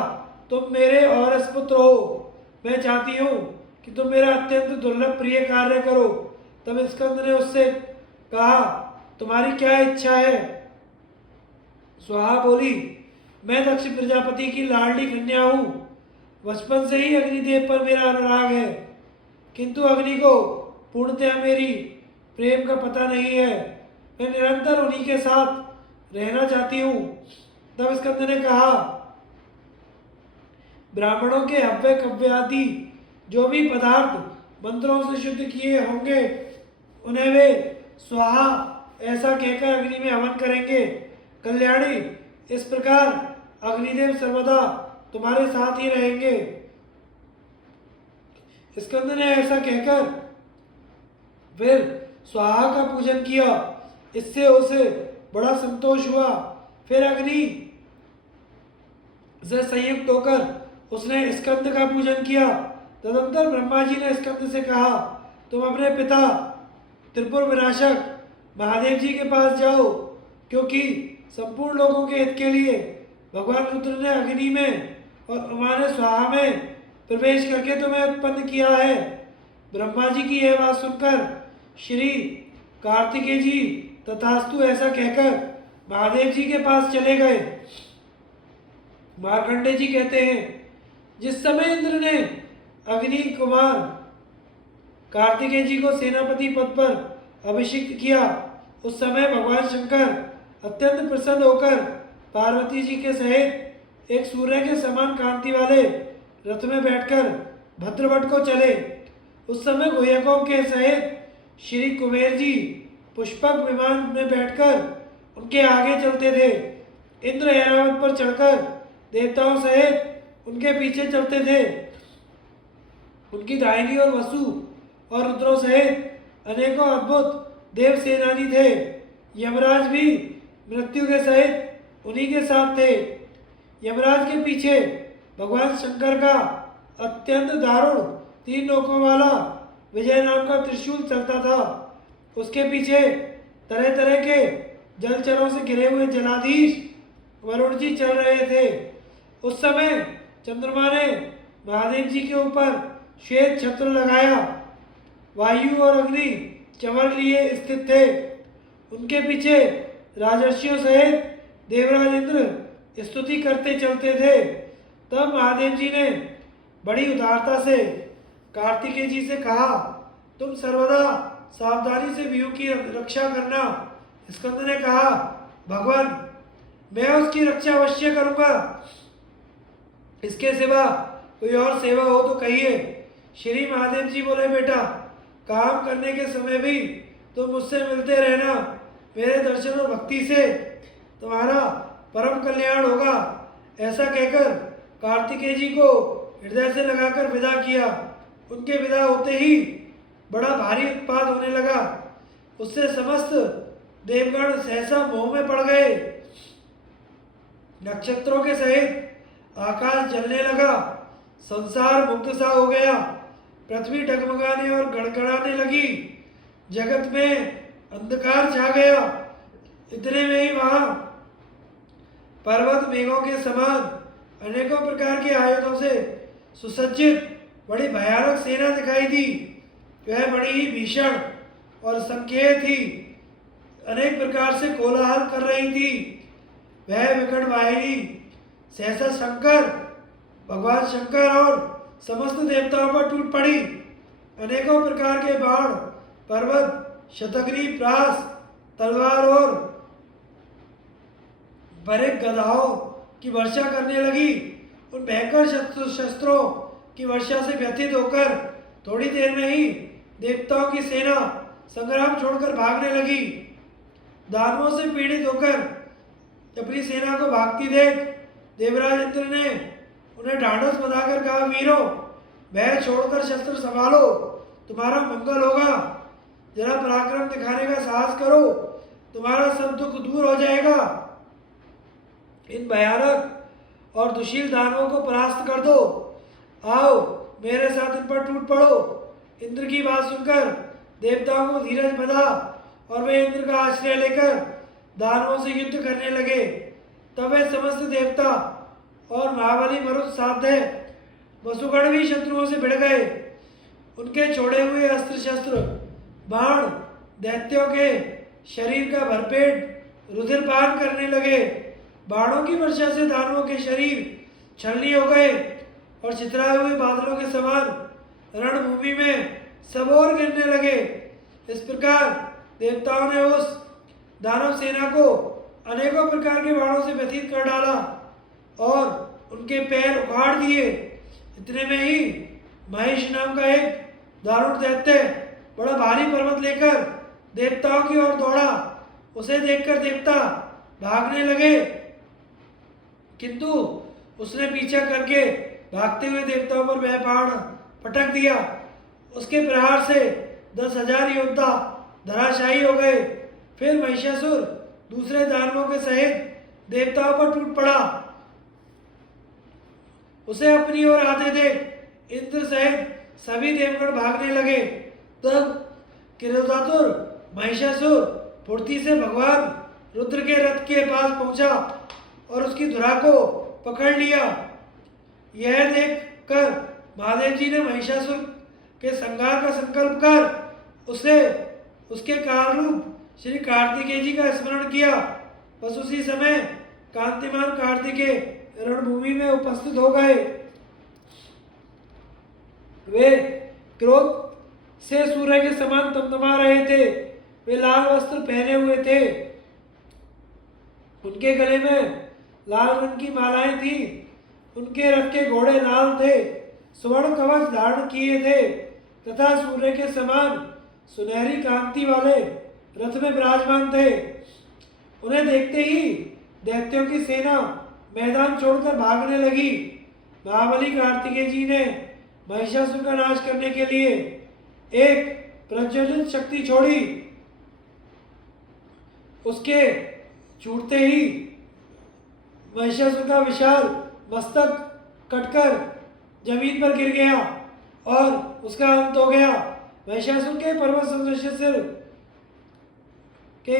तुम मेरे औरस पुत्र हो, मैं चाहती हूँ कि तुम मेरा अत्यंत दुर्लभ प्रिय कार्य करो। तब स्कंद ने उससे कहा, तुम्हारी क्या इच्छा है? स्वाहा बोली, मैं दक्ष प्रजापति की लाडली कन्या हूँ। बचपन से ही अग्निदेव पर मेरा अनुराग है, किंतु अग्नि को पूर्णतः मेरी प्रेम का पता नहीं है। मैं निरंतर उन्हीं के साथ रहना चाहती हूँ। तब स्कंद ने कहा, ब्राह्मणों के हव्य कव्य आदि जो भी पदार्थ मंत्रों से शुद्ध किए होंगे उन्हें वे स्वाहा ऐसा कहकर अग्नि में हवन करेंगे। कल्याणी, इस प्रकार अग्निदेव सर्वदा तुम्हारे साथ ही रहेंगे। स्कंद ने ऐसा कहकर फिर स्वाहा का पूजन किया। इससे उसे बड़ा संतोष हुआ। फिर अग्नि से संयुक्त होकर उसने स्कंद का पूजन किया। तदंतर ब्रह्मा जी ने स्कंद से कहा, तुम अपने पिता त्रिपुर विनाशक महादेव जी के पास जाओ, क्योंकि संपूर्ण लोगों के हित के लिए भगवान रुद्र ने अग्नि में और हमारे स्वाहा में प्रवेश करके तुम्हें उत्पन्न किया है। ब्रह्मा जी की यह बात सुनकर श्री कार्तिकेय जी तथास्तु ऐसा कहकर महादेव जी के पास चले गए। मार्कंडे जी कहते हैं, जिस समय इंद्र ने अग्नि कुमार कार्तिकेय जी को सेनापति पद पर अभिषिक्त किया, उस समय भगवान शंकर अत्यंत प्रसन्न होकर पार्वती जी के सहित एक सूर्य के समान कांति वाले रथ में बैठकर भद्रवट को चले। उस समय गुह्यकों के सहित श्री कुबेर जी पुष्पक विमान में बैठकर उनके आगे चलते थे। इंद्र ऐरावत पर चढ़कर देवताओं सहित उनके पीछे चलते थे। उनकी दाहिनी और वसु और रुद्रों सहित अनेकों अद्भुत देव सेनानी थे। यमराज भी मृत्यु के सहित उन्हीं के साथ थे। यमराज के पीछे भगवान शंकर का अत्यंत दारुण 3 नोकों वाला विजय नाम का त्रिशूल चलता था। उसके पीछे तरह तरह के जलचरों से घिरे हुए जलाधीश वरुण जी चल रहे थे। उस समय चंद्रमा ने महादेव जी के ऊपर श्वेत छत्र लगाया। वायु और अग्नि चमर लिए स्थित थे। उनके पीछे राजर्षियों सहित देवराज इंद्र स्तुति करते चलते थे। तब महादेव जी ने बड़ी उदारता से कार्तिकेय जी से कहा, तुम सर्वदा सावधानी से व्यू की रक्षा करना। स्कंद ने कहा, भगवान मैं उसकी रक्षा अवश्य करूंगा। इसके सिवा कोई और सेवा हो तो कहिए। श्री महादेव जी बोले, बेटा काम करने के समय भी तुम मुझसे मिलते रहना। मेरे दर्शन और भक्ति से तुम्हारा परम कल्याण होगा। ऐसा कहकर कार्तिकेय जी को हृदय से लगाकर विदा किया। उनके विदा होते ही बड़ा भारी उत्पात होने लगा। उससे समस्त देवगण सहसा मोह में पड़ गए। नक्षत्रों के सहित आकाश जलने लगा। संसार मुक्त सा हो गया। पृथ्वी डगमगाने और गड़गड़ाने लगी। जगत में अंधकार छा गया। इतने में ही वहां पर्वत मेघों के समान अनेकों प्रकार के आयुधों से सुसज्जित बड़ी भयानक सेना दिखाई दी। वह बड़ी ही भीषण और संख्येय थी। अनेक प्रकार से कोलाहल कर रही थी। वह विकट वाहिनी सहसा शंकर, भगवान शंकर और समस्त देवताओं पर टूट पड़ी। अनेकों प्रकार के बाण, पर्वत, शतग्री, प्रास, तलवार और बड़े गदाओं की वर्षा करने लगी। उन भयंकर शस्त्रों की वर्षा से व्यथित होकर थोड़ी देर में ही देवताओं की सेना संग्राम छोड़कर भागने लगी। दानवों से पीड़ित होकर अपनी सेना को भागती देख देवराज इंद्र ने उन्हें ढांढस बंधाकर कहा, वीरों भय छोड़कर शस्त्र संभालो, तुम्हारा मंगल होगा। जरा पराक्रम दिखाने का साहस करो, तुम्हारा सब दुख दूर हो जाएगा। इन भयानक और दुशील दानवों को परास्त कर दो। आओ मेरे साथ इन पर टूट पड़ो। इंद्र की बात सुनकर देवताओं को धीरज बंधा और वे इंद्र का आश्रय लेकर दानवों से युद्ध करने लगे। तब वे समस्त देवता और महाबली मरुत साध्य वसुगण भी शत्रुओं से भिड़ गए। उनके छोड़े हुए अस्त्र शस्त्र बाण दैत्यों के शरीर का भरपेट रुधिरपान करने लगे। बाणों की वर्षा से दानवों के शरीर छलनी हो गए और चितराए हुए बादलों के समान रणभूमि में सब ओर गिरने लगे। इस प्रकार देवताओं ने उस दानव सेना को अनेकों प्रकार के बाणों से व्यथित कर डाला और उनके पैर उखाड़ दिए। इतने में ही महेश नाम का एक दारुण दैत्य बड़ा भारी पर्वत लेकर देवताओं की ओर दौड़ा। उसे देखकर देवता भागने लगे, किंतु उसने पीछा करके भागते हुए देवताओं पर वह बाण पटक दिया। उसके प्रहार से 10,000 योद्धा धराशायी हो गए। फिर महिषासुर दूसरे दानवों के सहित देवताओं पर टूट पड़ा। उसे अपनी ओर आते देख इंद्र सहित सभी देवगण भागने लगे। तब किरोधातुर महिषासुर फुर्ती से भगवान रुद्र के रथ के पास पहुंचा और उसकी धुरा को पकड़ लिया। यह देख कर महादेव जी ने महिषासुर के संहार का संकल्प कर उसे उसके काल रूप श्री कार्तिकेय जी का स्मरण किया। बस उसी समय कांतिमान कार्तिकेय रणभूमि में उपस्थित हो गए। वे क्रोध से सूर्य के समान तमतमा रहे थे। वे लाल वस्त्र पहने हुए थे। उनके गले में लाल रंग की मालाएं थी। उनके रथ के घोड़े लाल थे, स्वर्ण कवच धारण किए थे तथा सूर्य के समान सुनहरी कांति वाले रथ में विराजमान थे। उन्हें देखते ही दैत्यों की सेना मैदान छोड़कर भागने लगी। महाबली कार्तिकेय जी ने महिषासुर का नाश करने के लिए एक प्रज्वलित शक्ति छोड़ी, उसके छूटते ही महिषासुर का विशाल मस्तक कटकर जमीन पर गिर गया और उसका अंत हो गया। महिषासुर के पर्वत सदृश सिर के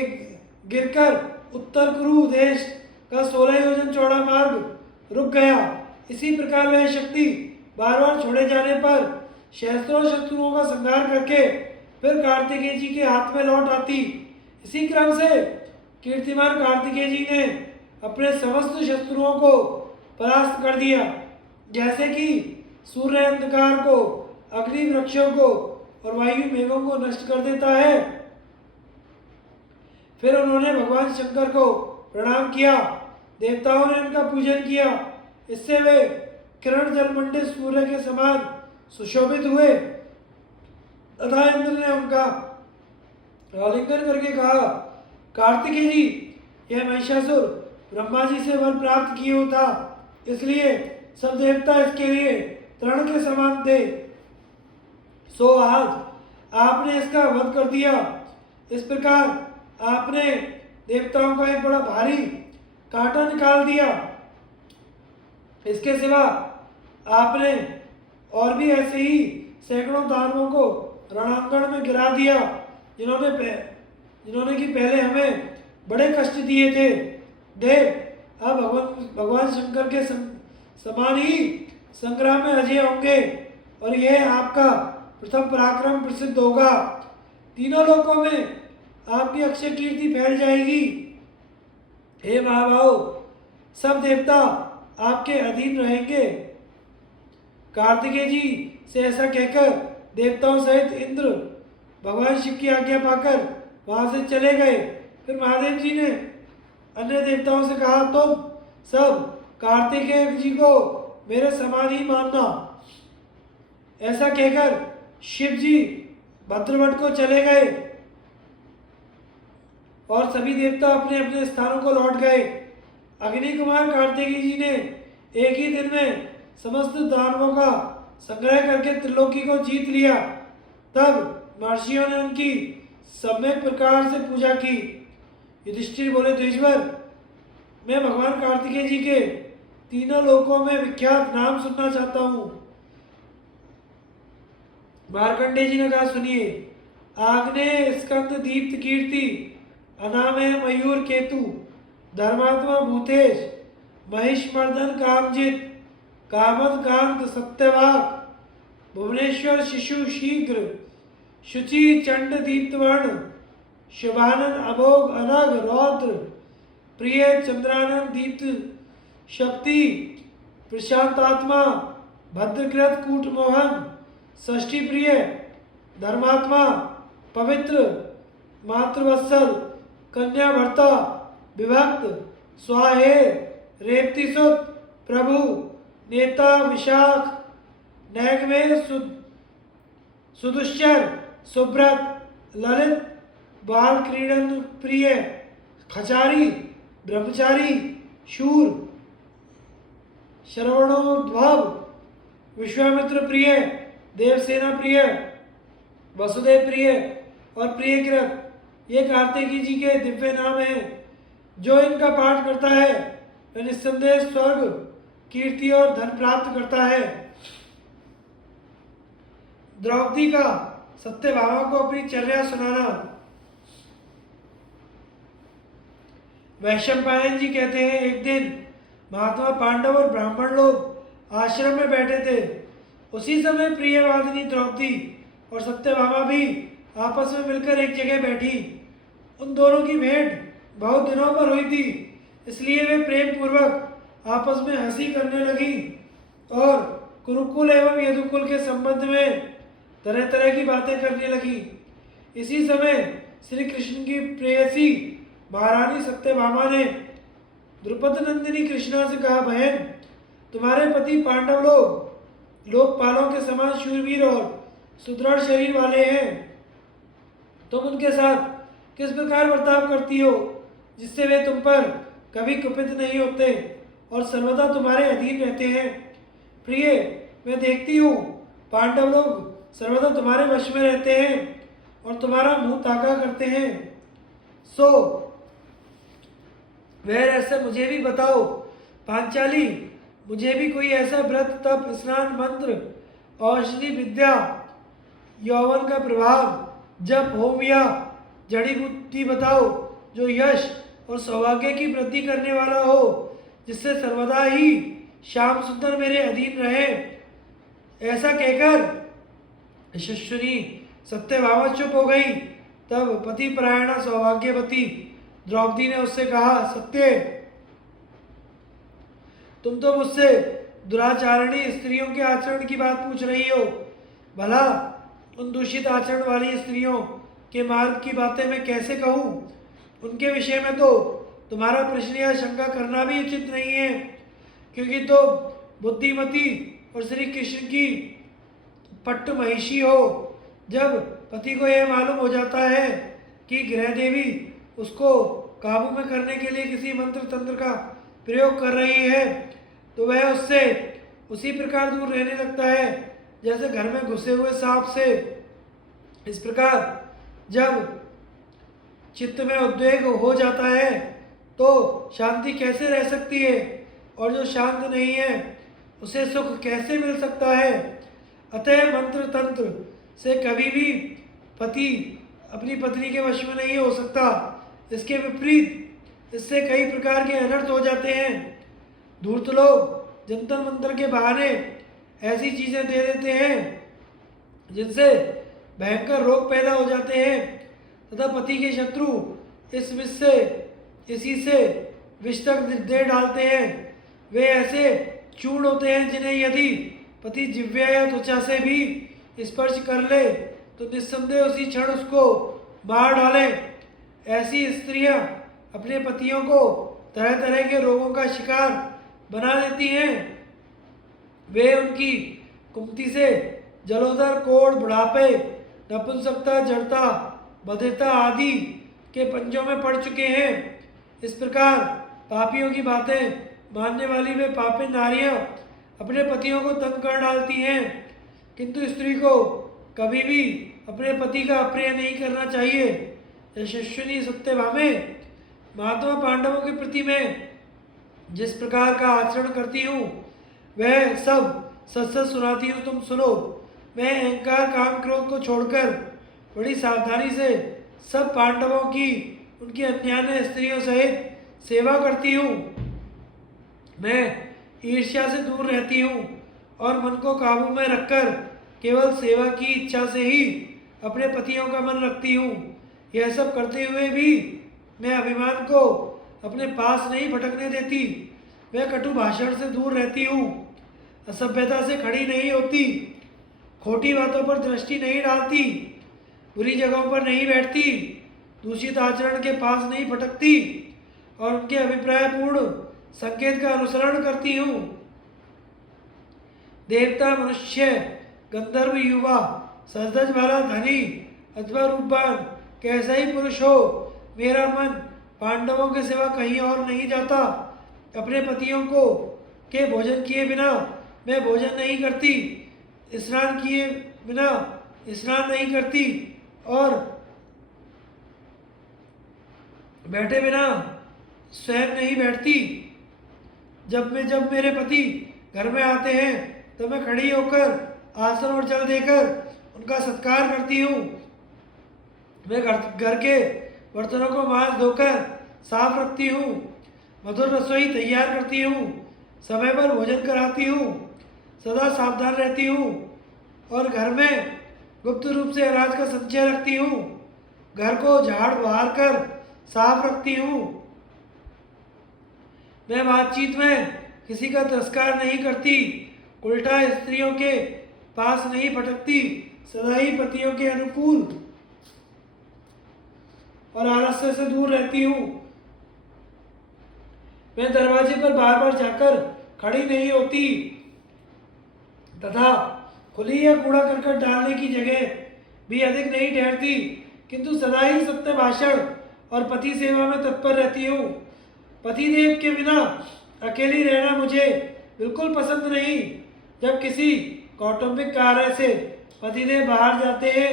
गिरकर उत्तर कुरु देश का 16 योजन चौड़ा मार्ग रुक गया। इसी प्रकार वह शक्ति बार बार छोड़े जाने पर सहस्त्रों शत्रुओं का संहार करके फिर कार्तिकेय जी के हाथ में लौट आती। इसी क्रम से कीर्तिमान कार्तिकेय जी ने अपने समस्त शत्रुओं को परास्त कर दिया, जैसे कि सूर्य अंधकार को, अग्नि वृक्षों को और वायु मेघों को नष्ट कर देता है। फिर उन्होंने भगवान शंकर को प्रणाम किया। देवताओं ने उनका पूजन किया। इससे वे किरण जलमंडित सूर्य के समान सुशोभित हुए तथा इंद्र ने उनका आलिंगन करके कहा, कार्तिकेय जी, यह महिषासुर ब्रह्मा जी से वर प्राप्त किए था, इसलिए सब देवता इसके लिए तृण के समान थे। सो आज आपने इसका वध कर दिया। इस प्रकार आपने देवताओं का एक बड़ा भारी कांटा निकाल दिया। इसके सिवा आपने और भी ऐसे ही सैकड़ों दानवों को रणांगण में गिरा दिया, जिन्होंने कि पहले हमें बड़े कष्ट दिए थे। देव, अब भगवान शंकर के समान ही संग्राम में अजय होंगे और यह आपका प्रथम पराक्रम प्रसिद्ध होगा। तीनों लोकों में आपकी अक्षय कीर्ति फैल जाएगी। हे महाभाव, सब देवता आपके अधीन रहेंगे। कार्तिकेय जी से ऐसा कहकर देवताओं सहित इंद्र भगवान शिव की आज्ञा पाकर वहां से चले गए। फिर महादेव जी ने अन्य देवताओं से कहा, तुम सब कार्तिकेय जी को मेरे समान ही मानना। ऐसा कहकर शिव जी भद्रवट को चले गए और सभी देवता अपने अपने स्थानों को लौट गए। अग्नि कुमार कार्तिकेय जी ने एक ही दिन में समस्त दानवों का संग्रह करके त्रिलोकी को जीत लिया। तब महर्षियों ने उनकी सम्यक प्रकार से पूजा की। युधिष्ठिर बोले, द्विजवर, मैं भगवान कार्तिकेय जी के तीनों लोकों में विख्यात नाम सुनना चाहता हूँ। मार्कंडेय जी ने कहा, सुनिए। आग्नेय स्कंद दीप्त कीर्ति, अनामय मयूर केतु, धर्मात्मा भूतेश, महिषमर्दन कामजित, कामद कांत सत्यवाक, भुवनेश्वर शिशु शीघ्र, शुचि चंड दीप्तवर्ण, शुभानंद अमोघ अनग रौद्र, प्रिय चंद्रानंद दीप्त शक्ति, प्रशांतात्मा, भद्रकृत कूट मोहन, षष्ठी प्रिय, धर्मात्मा, पवित्र, मातृवत्सल, कन्या भर्ता, विभक्त, स्वाहे, रेप्तिसुत, प्रभु, नेता, विशाख, नैगमेय, सुदुश्चर, सुब्रत, ललित, बाल क्रीडन प्रिय, खचारी, ब्रह्मचारी, शूर, श्रवणोद्भव, विश्वामित्र प्रिय, देवसेना प्रिय, वसुदेव प्रिय और प्रियकृत, ये कार्तिकेय जी के दिव्य नाम हैं। जो इनका पाठ करता है वह निस्संदेह स्वर्ग, कीर्ति और धन प्राप्त करता है। द्रौपदी का सत्यभामा को अपनी चर्या सुनाना। वैशंपायन जी कहते हैं, एक दिन महात्मा पांडव और ब्राह्मण लोग आश्रम में बैठे थे। उसी समय प्रियवादिनी द्रौपदी और सत्यभामा भी आपस में मिलकर एक जगह बैठी। उन दोनों की भेंट बहुत दिनों पर हुई थी, इसलिए वे प्रेम पूर्वक आपस में हंसी करने लगी और कुरुकुल एवं यदुकुल के संबंध में तरह तरह की बातें करने लगी। इसी समय श्री कृष्ण की प्रेयसी महारानी सत्यभामा ने द्रुपद नंदिनी कृष्णा से कहा, बहन, तुम्हारे पति पांडव लोग लोकपालों के समान शूरवीर और सुदृढ़ शरीर वाले हैं। तुम उनके साथ किस प्रकार बर्ताव करती हो जिससे वे तुम पर कभी कुपित नहीं होते और सर्वदा तुम्हारे अधीन रहते हैं। प्रिय, मैं देखती हूँ पांडव लोग सर्वदा तुम्हारे वश में रहते हैं और तुम्हारा मुंह ताका करते हैं। सो वह रहस्य मुझे भी बताओ पांचाली। मुझे भी कोई ऐसा व्रत, तप, स्नान, मंत्र, औषधि विद्या, यौवन का प्रभाव, जप, होम या जड़ी बूटी बताओ जो यश और सौभाग्य की वृद्धि करने वाला हो, जिससे सर्वदा ही श्याम सुंदर मेरे अधीन रहे। ऐसा कहकर यशस्विनी सत्यभामा चुप हो गई। तब पति परायणा सौभाग्यवती द्रौपदी ने उससे कहा, सत्य, तुम तो मुझसे दुराचारणी स्त्रियों के आचरण की बात पूछ रही हो। भला उन दूषित आचरण वाली स्त्रियों के मार्ग की बातें मैं कैसे कहूँ? उनके विषय में तो तुम्हारा प्रश्न या शंका करना भी उचित नहीं है, क्योंकि तो बुद्धिमती और श्री कृष्ण की पट्ट महिषी हो। जब पति को यह मालूम हो जाता है कि गृह देवी उसको काबू में करने के लिए किसी मंत्र तंत्र का प्रयोग कर रही है, तो वह उससे उसी प्रकार दूर रहने लगता है जैसे घर में घुसे हुए सांप से। इस प्रकार जब चित्त में उद्वेग हो जाता है तो शांति कैसे रह सकती है, और जो शांत नहीं है उसे सुख कैसे मिल सकता है? अतः मंत्र तंत्र से कभी भी पति अपनी पत्नी के वश में नहीं हो सकता। इसके विपरीत इससे कई प्रकार के अनर्थ हो जाते हैं। धूर्त लोग जंतर मंतर के बहाने ऐसी चीजें दे देते हैं जिनसे भयंकर रोग पैदा हो जाते हैं, तथा पति के शत्रु इस विष से इसी से विष तक दे डालते हैं। वे ऐसे चूर्ण होते हैं जिन्हें यदि पति जिह्वा या त्वचा से भी स्पर्श कर ले तो निस्संदेह उसी क्षण उसको मार डाले। ऐसी स्त्रियां अपने पतियों को तरह तरह के रोगों का शिकार बना देती हैं। वे उनकी कुमति से जलोदर, कोढ़, बुढ़ापे, नपुंसकता, जड़ता, बधिरता आदि के पंजों में पड़ चुके हैं। इस प्रकार पापियों की बातें मानने वाली वे पापी नारियां अपने पतियों को तंग कर डालती हैं, किंतु स्त्री को कभी भी अपने पति का अप्रिय नहीं करना चाहिए। यशस्विनी सत्यभामे, महात्मा पांडवों के प्रति मैं जिस प्रकार का आचरण करती हूँ वह सब सच सच सुनाती हूँ, तुम सुनो। मैं अहंकार, काम, क्रोध को छोड़कर बड़ी सावधानी से सब पांडवों की उनकी अन्यान्य स्त्रियों सहित सेवा करती हूँ। मैं ईर्ष्या से दूर रहती हूँ और मन को काबू में रखकर केवल सेवा की इच्छा से ही अपने पतियों का मन रखती हूँ। यह सब करते हुए भी मैं अभिमान को अपने पास नहीं भटकने देती। मैं कटु भाषण से दूर रहती हूँ, असभ्यता से खड़ी नहीं होती, खोटी बातों पर दृष्टि नहीं डालती, बुरी जगहों पर नहीं बैठती, दूषित आचरण के पास नहीं भटकती और उनके अभिप्राय पूर्ण संकेत का अनुसरण करती हूँ। देवता, मनुष्य, गंधर्व, युवा, सजधज वाला, धनी अथवा रूपवान, कैसा ही पुरुष हो, मेरा मन पांडवों के सिवा कहीं और नहीं जाता। अपने पतियों को के भोजन किए बिना मैं भोजन नहीं करती, स्नान किए बिना स्नान नहीं करती और बैठे बिना स्वयं नहीं बैठती। जब मेरे पति घर में आते हैं तो मैं खड़ी होकर आसन और जल देकर उनका सत्कार करती हूँ। मैं घर के बर्तनों को मांज धोकर साफ रखती हूँ, मधुर रसोई तैयार करती हूँ, समय पर भोजन कराती हूँ, सदा सावधान रहती हूँ और घर में गुप्त रूप से अनाज का संचय रखती हूँ। घर को झाड़ बहार कर साफ रखती हूँ। मैं बातचीत में किसी का तिरस्कार नहीं करती, उल्टा स्त्रियों के पास नहीं भटकती, सदा ही पतियों के अनुकूल और आलस्य से दूर रहती हूँ। मैं दरवाजे पर बार बार जाकर खड़ी नहीं होती तथा खुली या कूड़ा करकट डालने की जगह भी अधिक नहीं ठहरती, किंतु सदा ही सत्य भाषण और पति सेवा में तत्पर रहती हूँ। पतिदेव के बिना अकेली रहना मुझे बिल्कुल पसंद नहीं। जब किसी कौटुंबिक कार्य से पतिदेव बाहर जाते हैं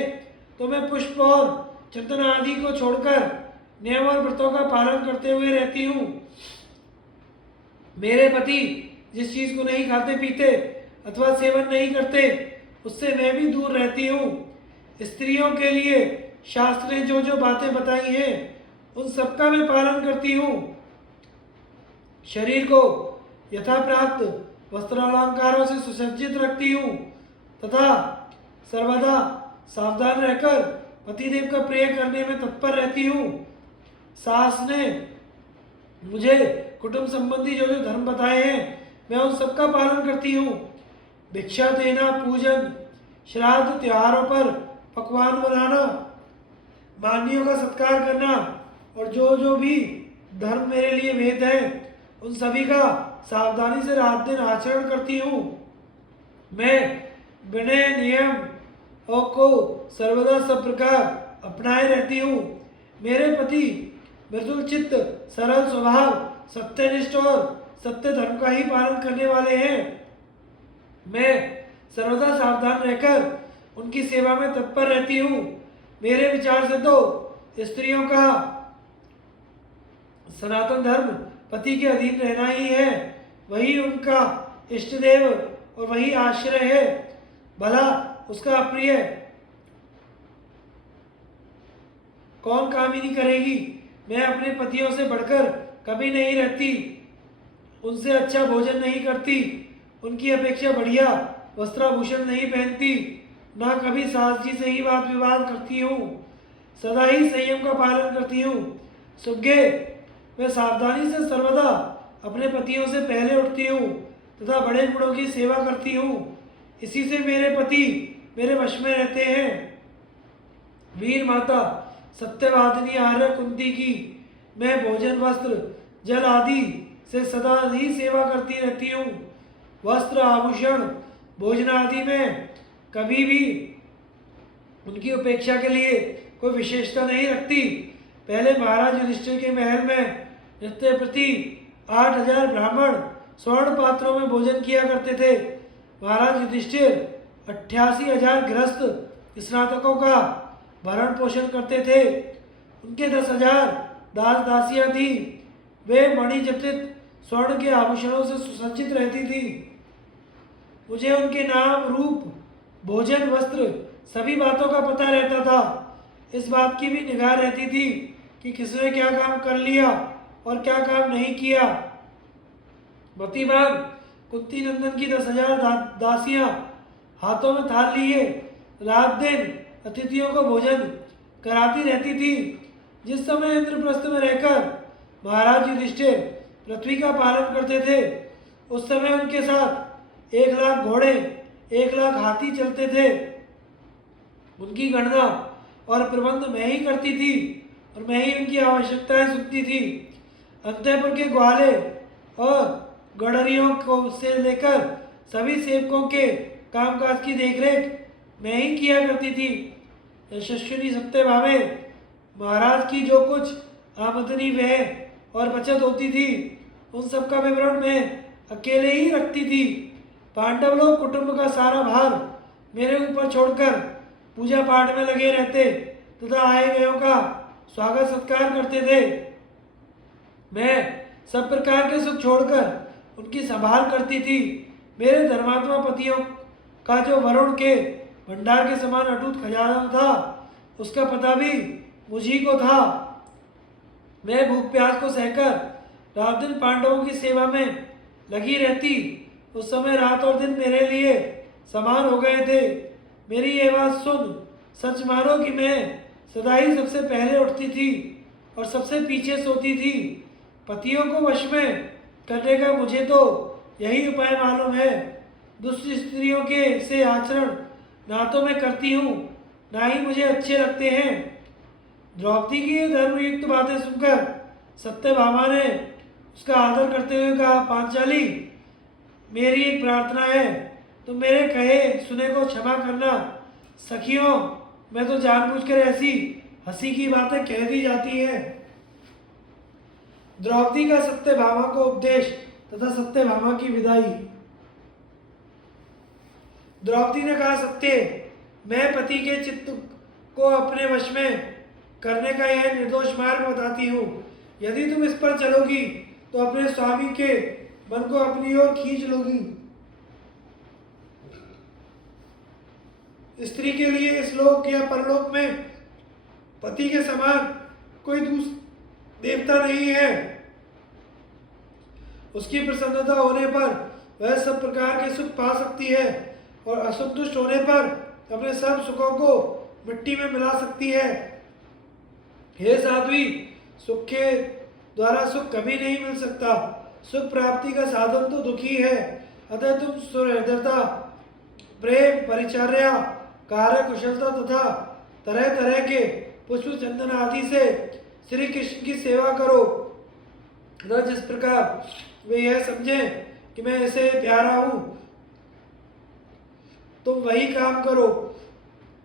तो मैं पुष्प और चंदन आदि को छोड़कर नियम और व्रतों का पालन करते हुए रहती हूँ। मेरे पति जिस चीज को नहीं खाते पीते अथवा सेवन नहीं करते उससे मैं भी दूर रहती हूँ। स्त्रियों के लिए शास्त्र ने जो जो बातें बताई हैं उन सबका मैं पालन करती हूँ। शरीर को यथा प्राप्त वस्त्रालंकारों से सुसज्जित रखती हूँ तथा सर्वदा सावधान रहकर पतिदेव का प्रिय करने में तत्पर रहती हूँ। सास ने मुझे कुटुंब संबंधी जो जो धर्म बताए हैं मैं उन सबका पालन करती हूँ। भिक्षा देना, पूजन, श्राद्ध, त्योहारों पर पकवान बनाना, मान्यों का सत्कार करना और जो जो भी धर्म मेरे लिए वेद है उन सभी का सावधानी से रात दिन आचरण करती हूँ। मैं विनय नियम और को सर्वदा सब प्रकार अपनाए रहती हूँ। मेरे पति मृदुल चित्त, सरल स्वभाव, सत्यनिष्ठ और सत्य धर्म का ही पालन करने वाले हैं। मैं सर्वदा सावधान रहकर उनकी सेवा में तत्पर रहती हूँ। मेरे विचार से तो स्त्रियों का सनातन धर्म पति के अधीन रहना ही है, वही उनका इष्ट देव और वही आश्रय है। भला उसका अप्रिय कौन कामिनी करेगी। मैं अपने पतियों से बढ़कर कभी नहीं रहती, उनसे अच्छा भोजन नहीं करती, उनकी अपेक्षा बढ़िया वस्त्राभूषण नहीं पहनती, ना कभी सास जी से ही वाद विवाद करती हूँ, सदा ही संयम का पालन करती हूँ। सुबह मैं सावधानी से सर्वदा अपने पतियों से पहले उठती हूँ तथा बड़े बूढ़ों की सेवा करती हूँ। इसी से मेरे पति मेरे वश में रहते हैं। वीर माता सत्यवादिनी आर्य कुंती की मैं भोजन, वस्त्र, जल आदि से सदा ही सेवा करती रहती हूँ। वस्त्र, आभूषण, भोजन आदि में कभी भी उनकी उपेक्षा के लिए कोई विशेषता नहीं रखती। पहले महाराज युधिष्ठिर के महल में नित्य प्रति 8000 ब्राह्मण स्वर्ण पात्रों में भोजन किया करते थे। महाराज युधिष्ठिर 88,000 गृहस्थ स्नातकों का भरण पोषण करते थे। उनके 10,000 दास दासियां थी। वे मणिजटित स्वर्ण के आभूषणों से सुसज्जित रहती थी। मुझे उनके नाम, रूप, भोजन, वस्त्र सभी बातों का पता रहता था। इस बात की भी निगाह रहती थी कि किसने क्या काम कर लिया और क्या काम नहीं किया। मतिमान कुंती नंदन की 10,000 दासियां हाथों में थाल लिए रात दिन अतिथियों को भोजन कराती रहती थी। जिस समय इंद्रप्रस्थ में रहकर महाराज युधिष्ठिर पृथ्वी का पालन करते थे उस समय उनके साथ 1,00,000 घोड़े, 1,00,000 हाथी चलते थे। उनकी गणना और प्रबंध मैं ही करती थी और मैं ही उनकी आवश्यकताएं सुनती थी। अंतःपुर के ग्वाले और गडरियों को से लेकर सभी सेवकों के कामकाज की देखरेख मैं ही किया करती थी। यशस्विनी सत्यभामे महाराज की जो कुछ आमदनी व्यय और बचत होती थी उन सब का विवरण मैं अकेले ही रखती थी। पांडव लोग कुटुंब का सारा भार मेरे ऊपर छोड़कर पूजा पाठ में लगे रहते तथा आए गयों का स्वागत सत्कार करते थे। मैं सब प्रकार के सुख छोड़कर उनकी संभाल करती थी। मेरे धर्मात्मा पतियों का जो वरुण के भंडार के समान अटूट खजाना था उसका पता भी मुझी को था। मैं भूख प्यास को सहकर रात दिन पांडवों की सेवा में लगी रहती। उस समय रात और दिन मेरे लिए समान हो गए थे। मेरी ये बात सुन सच मानो कि मैं सदा ही सबसे पहले उठती थी और सबसे पीछे सोती थी। पतियों को वश में करने का मुझे तो यही उपाय मालूम है। दुष्ट स्त्रियों के से आचरण ना तो मैं करती हूँ ना ही मुझे अच्छे लगते हैं। द्रौपदी की ये धर्मयुक्त बातें सुनकर सत्यभामा ने उसका आदर करते हुए कहा, पांचाली मेरी एक प्रार्थना है, तुम मेरे कहे सुने को क्षमा करना। सखियों मैं तो जानबूझकर ऐसी हंसी की बातें कह दी जाती हैं। द्रौपदी का सत्यभामा को उपदेश तथा सत्यभामा की विदाई। द्रौपदी ने कहा, सत्य मैं पति के चित्त को अपने वश में करने का यह निर्दोष मार्ग बताती हूँ। यदि तुम इस पर चलोगी तो अपने स्वामी के मन को अपनी ओर खींच लोगी। स्त्री के लिए इस लोक या परलोक में पति के समान कोई देवता नहीं है। उसकी प्रसन्नता होने पर वह सब प्रकार के सुख पा सकती है और असंतुष्ट होने पर अपने सब सुखों को मिट्टी में मिला सकती है। हे साध्वी, सुख के द्वारा सुख कभी नहीं मिल सकता। सुख प्राप्ति का साधन तो दुखी है। अतः तुम सुहृदयता, प्रेम, परिचर्या, कार्य कुशलता तथा तरह तरह के पुष्प चंदन आदि से श्री कृष्ण की सेवा करो तथा जिस प्रकार वे यह समझें कि मैं ऐसे प्यारा हूँ, तुम वही काम करो।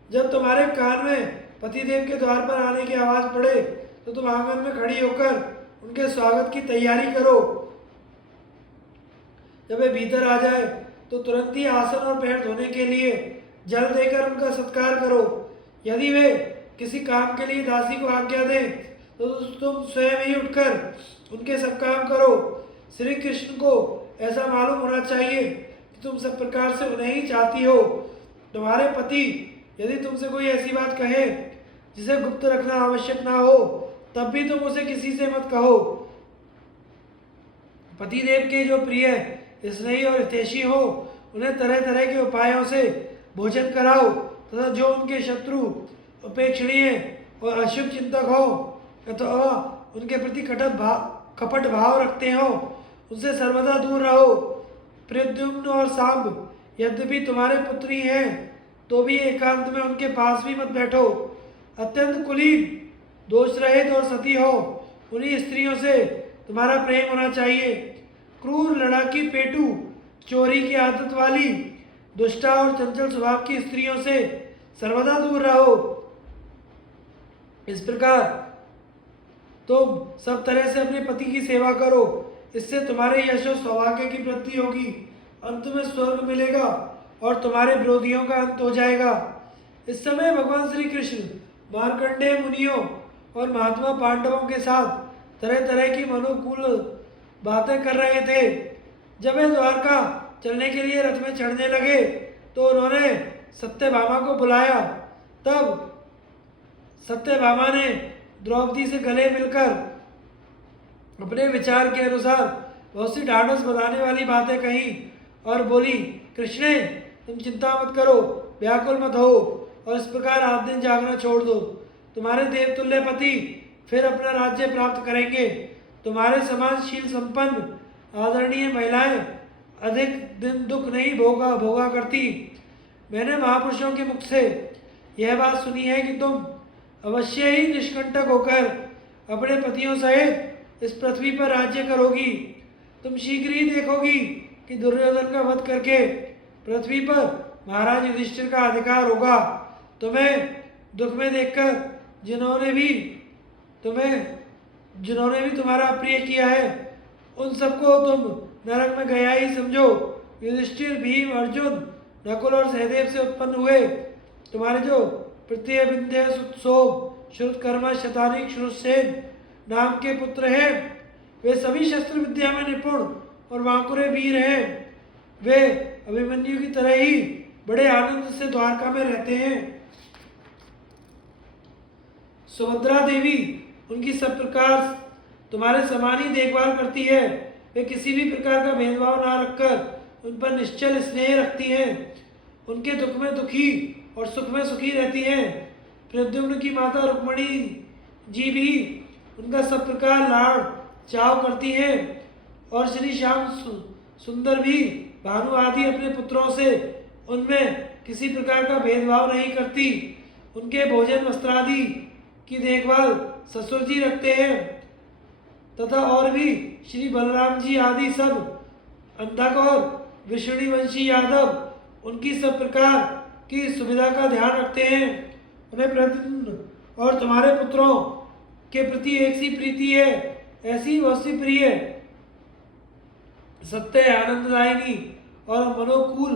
जब तुम्हारे कान में पतिदेव के द्वार पर आने की आवाज पड़े तो तुम आंगन में खड़ी होकर उनके स्वागत की तैयारी करो। जब वे भीतर आ जाए तो तुरंत ही आसन और पैर धोने के लिए जल देकर उनका सत्कार करो। यदि वे किसी काम के लिए दासी को आज्ञा दें तो तुम स्वयं ही उठकर उनके सब काम करो। श्री कृष्ण को ऐसा मालूम होना चाहिए कि तुम सब प्रकार से उन्हें ही चाहती हो। तुम्हारे पति यदि तुमसे कोई ऐसी बात कहे जिसे गुप्त रखना आवश्यक ना हो, तब भी तुम उसे किसी से मत कहो। पतिदेव के जो प्रिय, स्नेही और हितैषी हो, उन्हें तरह तरह के उपायों से भोजन कराओ तथा जो उनके शत्रु, उपेक्षणीय और अशुभ चिंतक हो अथवा उनके प्रति कपट भाव रखते हो, उनसे सर्वदा दूर रहो। प्रद्युम्न और सांब यद्यपि तुम्हारे पुत्र ही हैं, तो भी एकांत में उनके पास भी मत बैठो। अत्यंत कुलीन, दोष रहित और सती हो, उन्हीं स्त्रियों से तुम्हारा प्रेम होना चाहिए। क्रूर, लड़ाकी, पेटू, चोरी की आदत वाली, दुष्टा और चंचल स्वभाव की स्त्रियों से सर्वदा दूर रहो। इस प्रकार तुम सब तरह से अपने पति की सेवा करो। इससे तुम्हारे यश और सौभाग्य की वृद्धि होगी। अंत में स्वर्ग मिलेगा और तुम्हारे विरोधियों का अंत हो जाएगा। इस समय भगवान श्री कृष्ण मार्कंडेय मुनियों और महात्मा पांडवों के साथ तरह तरह की मनोकूल बातें कर रहे थे। जब वे द्वारका चलने के लिए रथ में चढ़ने लगे तो उन्होंने सत्यभामा को बुलाया। तब सत्यभामा ने द्रौपदी से गले मिलकर अपने विचार के अनुसार बहुत सी ढाढ़स बधाने वाली बातें कही और बोली, कृष्णे, तुम चिंता मत करो, व्याकुल मत हो और इस प्रकार रात दिन जागना छोड़ दो। तुम्हारे देवतुल्य पति फिर अपना राज्य प्राप्त करेंगे। तुम्हारे समाजशील संपन्न आदरणीय महिलाएं अधिक दिन दुख नहीं भोगा करती। मैंने महापुरुषों के मुख से यह बात सुनी है कि तुम अवश्य ही निष्कंटक होकर अपने पतियों सहित इस पृथ्वी पर राज्य करोगी। तुम शीघ्र ही देखोगी कि दुर्योधन का वध करके पृथ्वी पर महाराज युधिष्ठिर का अधिकार होगा। तुम्हें दुख में देखकर जिन्होंने भी तुम्हारा अप्रिय किया है, उन सबको तुम नरक में गया ही समझो। युधिष्ठिर, भीम, अर्जुन, नकुल और सहदेव से उत्पन्न हुए तुम्हारे जो प्रत्यय, विंध्य, सुत्सोम, श्रुतकर्मा, शतानिक, श्रुतसेन नाम के पुत्र हैं, वे सभी शस्त्र विद्या में निपुण और वांकुरे वीर हैं। वे अभिमन्यु की तरह ही बड़े आनंद से द्वारका में रहते हैं। सुभद्रा देवी उनकी सब प्रकार तुम्हारे समान ही देखभाल करती है। वे किसी भी प्रकार का भेदभाव ना रखकर उन पर निश्चल स्नेह रखती हैं। उनके दुख में दुखी और सुख में सुखी रहती हैं। प्रद्युम्न की माता रुक्मणी जी भी उनका सब प्रकार लाड़ चाव करती हैं और श्री श्याम सुंदर भी भानु आदि अपने पुत्रों से उनमें किसी प्रकार का भेदभाव नहीं करती। उनके भोजन वस्त्रादि की देखभाल ससुर जी रखते हैं तथा और भी श्री बलराम जी आदि सब अंधक और विष्णुवंशी यादव उनकी सब प्रकार की सुविधा का ध्यान रखते हैं। उन्हें प्रद्युम्न और तुम्हारे पुत्रों के प्रति एक सी प्रीति है, ऐसी बहुत सी प्रिय, सत्य, आनंददायिनी और मनोकूल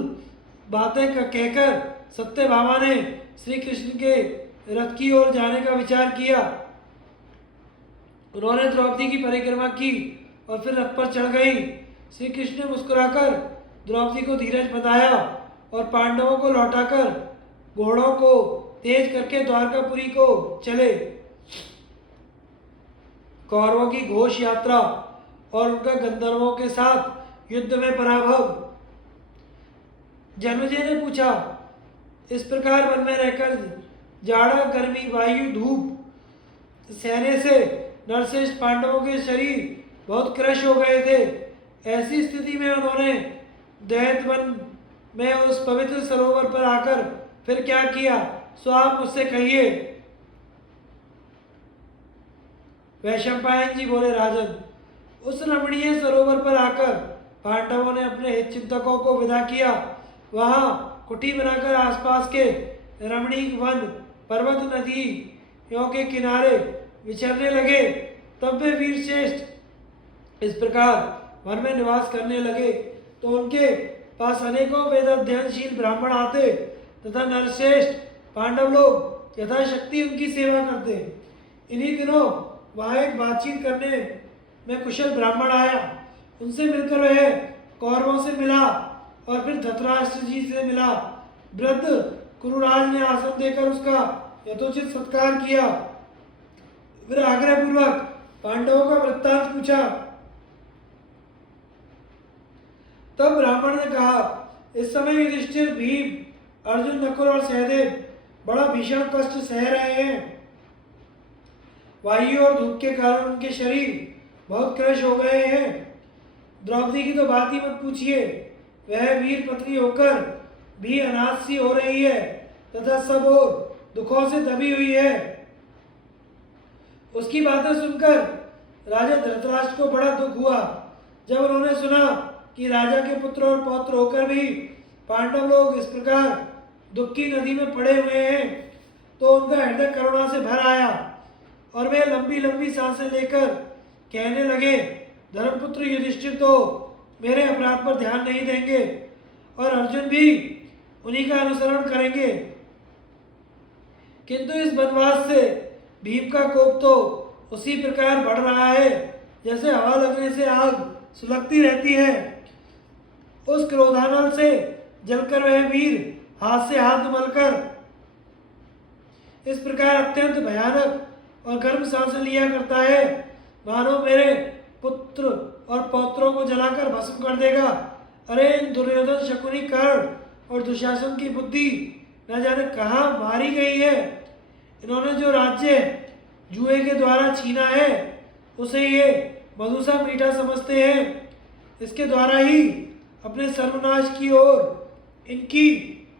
बातें कहकर सत्यभामा ने श्री कृष्ण के रथ की ओर जाने का विचार किया। उन्होंने द्रौपदी की परिक्रमा की और फिर रथ पर चढ़ गई। श्री कृष्ण ने मुस्कुराकर द्रौपदी को धीरज बताया और पांडवों को लौटाकर घोड़ों को तेज करके द्वारकापुरी को चले। कौरवों की घोष यात्रा और उनका गंधर्वों के साथ युद्ध में पराभव। जन्मेजय ने पूछा, इस प्रकार वन में रहकर जाड़ा गर्मी वायु धूप सहने से नरश्रेष्ठ पांडवों के शरीर बहुत क्रश हो गए थे। ऐसी स्थिति में उन्होंने दैत्य वन में उस पवित्र सरोवर पर आकर फिर क्या किया, सो आप मुझसे कहिए। वैशंपायन जी बोले, राजन, उस रमणीय सरोवर पर आकर पांडवों ने अपने हित चिंतकों को विदा किया। वहां कुटी बनाकर आसपास के रमणीक वन पर्वत नदियों के किनारे विचरने लगे। तब वे वीर श्रेष्ठ इस प्रकार वन में निवास करने लगे तो उनके पास अनेकों वेद अध्ययनशील ब्राह्मण आते तथा नरश्रेष्ठ पांडव लोग यथाशक्ति उनकी सेवा करते। इन्हीं दिनों वहाँ एक बातचीत करने में कुशल ब्राह्मण आया। उनसे मिलकर वह कौरवों से मिला और फिर धृतराष्ट्र जी से मिला। वृद्ध कुरुराज ने आसन देकर उसका यथोचित सत्कार किया। फिर आग्रह पूर्वक पांडवों का वृत्तांत पूछा। तब ब्राह्मण ने कहा, इस समय युधिष्ठिर, भीम, अर्जुन, नकुल और सहदेव बड़ा भीषण कष्ट सह रहे हैं। वायु और धूप के कारण उनके शरीर बहुत क्रश हो गए हैं। द्रौपदी की तो बात ही मत पूछिए, वह वीर पत्नी होकर भी अनाथ सी हो रही है तथा सब और दुखों से दबी हुई है। उसकी बातें सुनकर राजा धृतराष्ट्र को बड़ा दुख हुआ। जब उन्होंने सुना कि राजा के पुत्र और पौत्र होकर भी पांडव लोग इस प्रकार दुख की नदी में पड़े हुए हैं तो उनका हृदय करुणा से भर आया और वे लंबी लंबी सांसें लेकर कहने लगे, धर्मपुत्र युधिष्ठिर तो मेरे अपराध पर ध्यान नहीं देंगे और अर्जुन भी उन्हीं का अनुसरण करेंगे, किंतु इस वनवास से भीम का कोप तो उसी प्रकार बढ़ रहा है जैसे हवा लगने से आग सुलगती रहती है। उस क्रोधानल से जलकर वह वीर हाथ से हाथ मलकर इस प्रकार अत्यंत भयानक और गर्म सांसें लिया करता है मानो मेरे पुत्र और पौत्रों को जलाकर भस्म कर देगा। अरे इन दुर्योधन, शकुनी, कर्ण और दुशासन की बुद्धि न जाने कहाँ मारी गई है। इन्होंने जो राज्य जुए के द्वारा छीना है उसे ये मधुसा मीठा समझते हैं। इसके द्वारा ही अपने सर्वनाश की ओर इनकी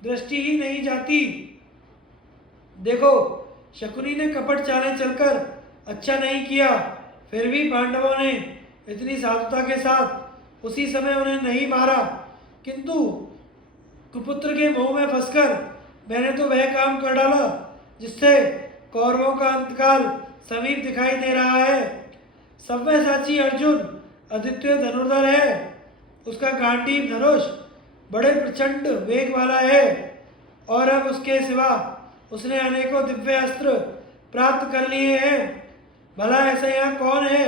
दृष्टि ही नहीं जाती। देखो, शकुनी ने कपट चालें चलकर अच्छा नहीं किया, फिर भी पांडवों ने इतनी साधुता के साथ उसी समय उन्हें नहीं मारा, किंतु कुपुत्र के मुंह में फंसकर मैंने तो वह काम कर डाला जिससे कौरवों का अंतकाल समीप दिखाई दे रहा है। सव्यसाची अर्जुन अद्वितीय धनुर्धर है, उसका गांडीव धनुष बड़े प्रचंड वेग वाला है और अब उसके सिवा उसने अनेकों दिव्य अस्त्र प्राप्त कर लिए हैं। भला ऐसा यहाँ कौन है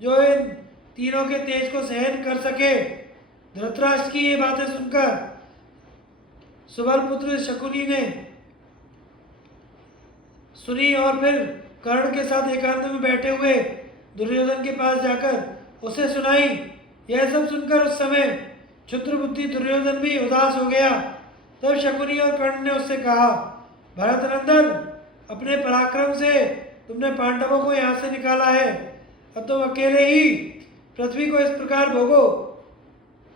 जो इन तीनों के तेज को सहन कर सके। धृतराष्ट्र की ये बातें सुनकर सुबलपुत्र शकुनी ने सुनी और फिर कर्ण के साथ एकांत में बैठे हुए दुर्योधन के पास जाकर उसे सुनाई। यह सब सुनकर उस समय क्षुद्र बुद्धि दुर्योधन भी उदास हो गया। तब शकुनी और कर्ण ने उससे कहा, भरतनंदन, अपने पराक्रम से तुमने पांडवों को यहाँ से निकाला है, अब तुम अकेले ही पृथ्वी को इस प्रकार भोगो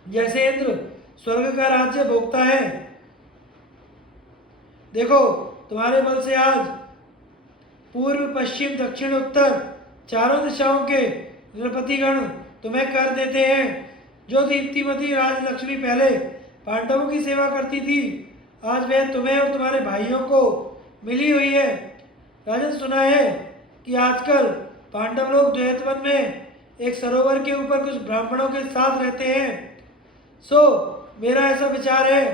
जैसे इंद्र स्वर्ग का राज्य भोगता है। देखो, तुम्हारे बल से आज पूर्व, पश्चिम, दक्षिण, उत्तर चारों दिशाओं के नृपतिगण तुम्हें कर देते हैं। जो दीप्तिमती राजलक्ष्मी पहले पांडवों की सेवा करती थी, आज वह तुम्हें और तुम्हारे भाइयों को मिली हुई है। राजन, सुना है कि आजकल पांडव लोग द्वैतवन में एक सरोवर के ऊपर कुछ ब्राह्मणों के साथ रहते हैं। सो मेरा ऐसा विचार है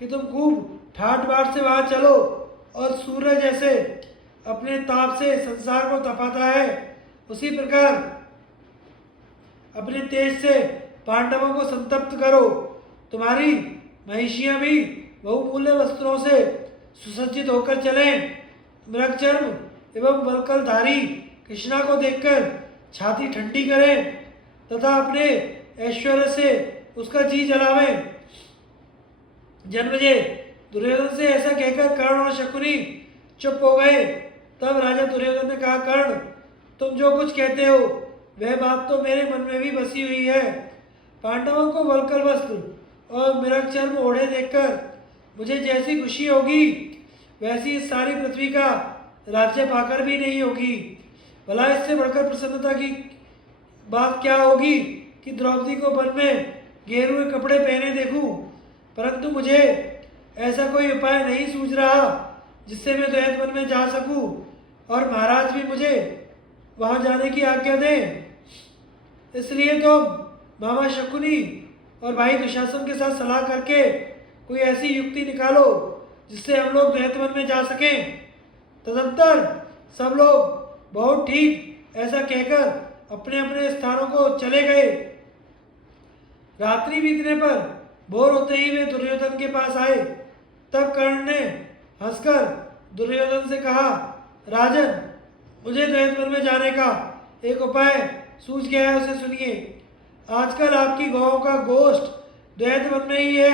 कि तुम खूब ठाट बाट से वहाँ चलो और सूर्य जैसे अपने ताप से संसार को तपाता है, उसी प्रकार अपने तेज से पांडवों को संतप्त करो। तुम्हारी महिषियां भी बहुमूल्य वस्त्रों से सुसज्जित होकर चलें। मृगचर्म एवं वल्कलधारी कृष्णा को देखकर छाती ठंडी करें तथा अपने ऐश्वर्य से उसका जी जलावें। जन्मजय दुर्योधन से ऐसा कहकर कर्ण और शकुनी चुप हो गए। तब राजा दुर्योधन ने कहा, कर्ण, तुम जो कुछ कहते हो वह बात तो मेरे मन में भी बसी हुई है। पांडवों को वल्कल वस्त्र और मृगचर्म ओढ़े देखकर मुझे जैसी खुशी होगी वैसी इस सारी पृथ्वी का राज्य पाकर भी नहीं होगी। भला इससे बढ़कर प्रसन्नता की बात क्या होगी कि द्रौपदी को वन में गेरुए कपड़े पहने देखूं। परंतु मुझे ऐसा कोई उपाय नहीं सूझ रहा जिससे मैं द्वैत वन में जा सकूं और महाराज भी मुझे वहां जाने की आज्ञा दें। इसलिए तो मामा शकुनी और भाई दुशासन के साथ सलाह करके कोई ऐसी युक्ति निकालो जिससे हम लोग द्वैत वन में जा सकें। तदंतर सब लोग बहुत ठीक ऐसा कहकर अपने अपने स्थानों को चले गए। रात्रि बीतने पर भोर होते ही वे दुर्योधन के पास आए। तब कर्ण ने हंसकर दुर्योधन से कहा, राजन, मुझे द्वैत वन में जाने का एक उपाय सूझ गया है, उसे सुनिए। आजकल आपकी गौओं का गोष्ठ द्वैत वन में ही है,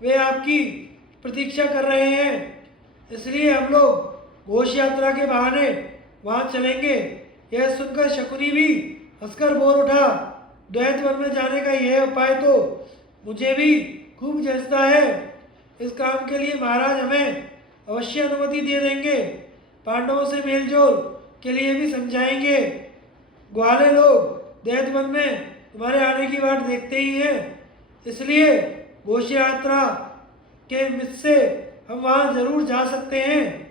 वे आपकी प्रतीक्षा कर रहे हैं। इसलिए हम लोग घोष यात्रा के बहाने वहां चलेंगे। यह सुनकर शकुनी भी हंसकर बोल उठा, द्वैत वन में जाने का यह उपाय तो मुझे भी खूब जचता है। इस काम के लिए महाराज हमें अवश्य अनुमति दे देंगे। पांडवों से मेलजोल के लिए भी समझाएंगे। ग्वाले लोग द्वैत वन में तुम्हारे आने की बात देखते ही हैं, इसलिए घोष यात्रा के मित से हम वहां जरूर जा सकते हैं।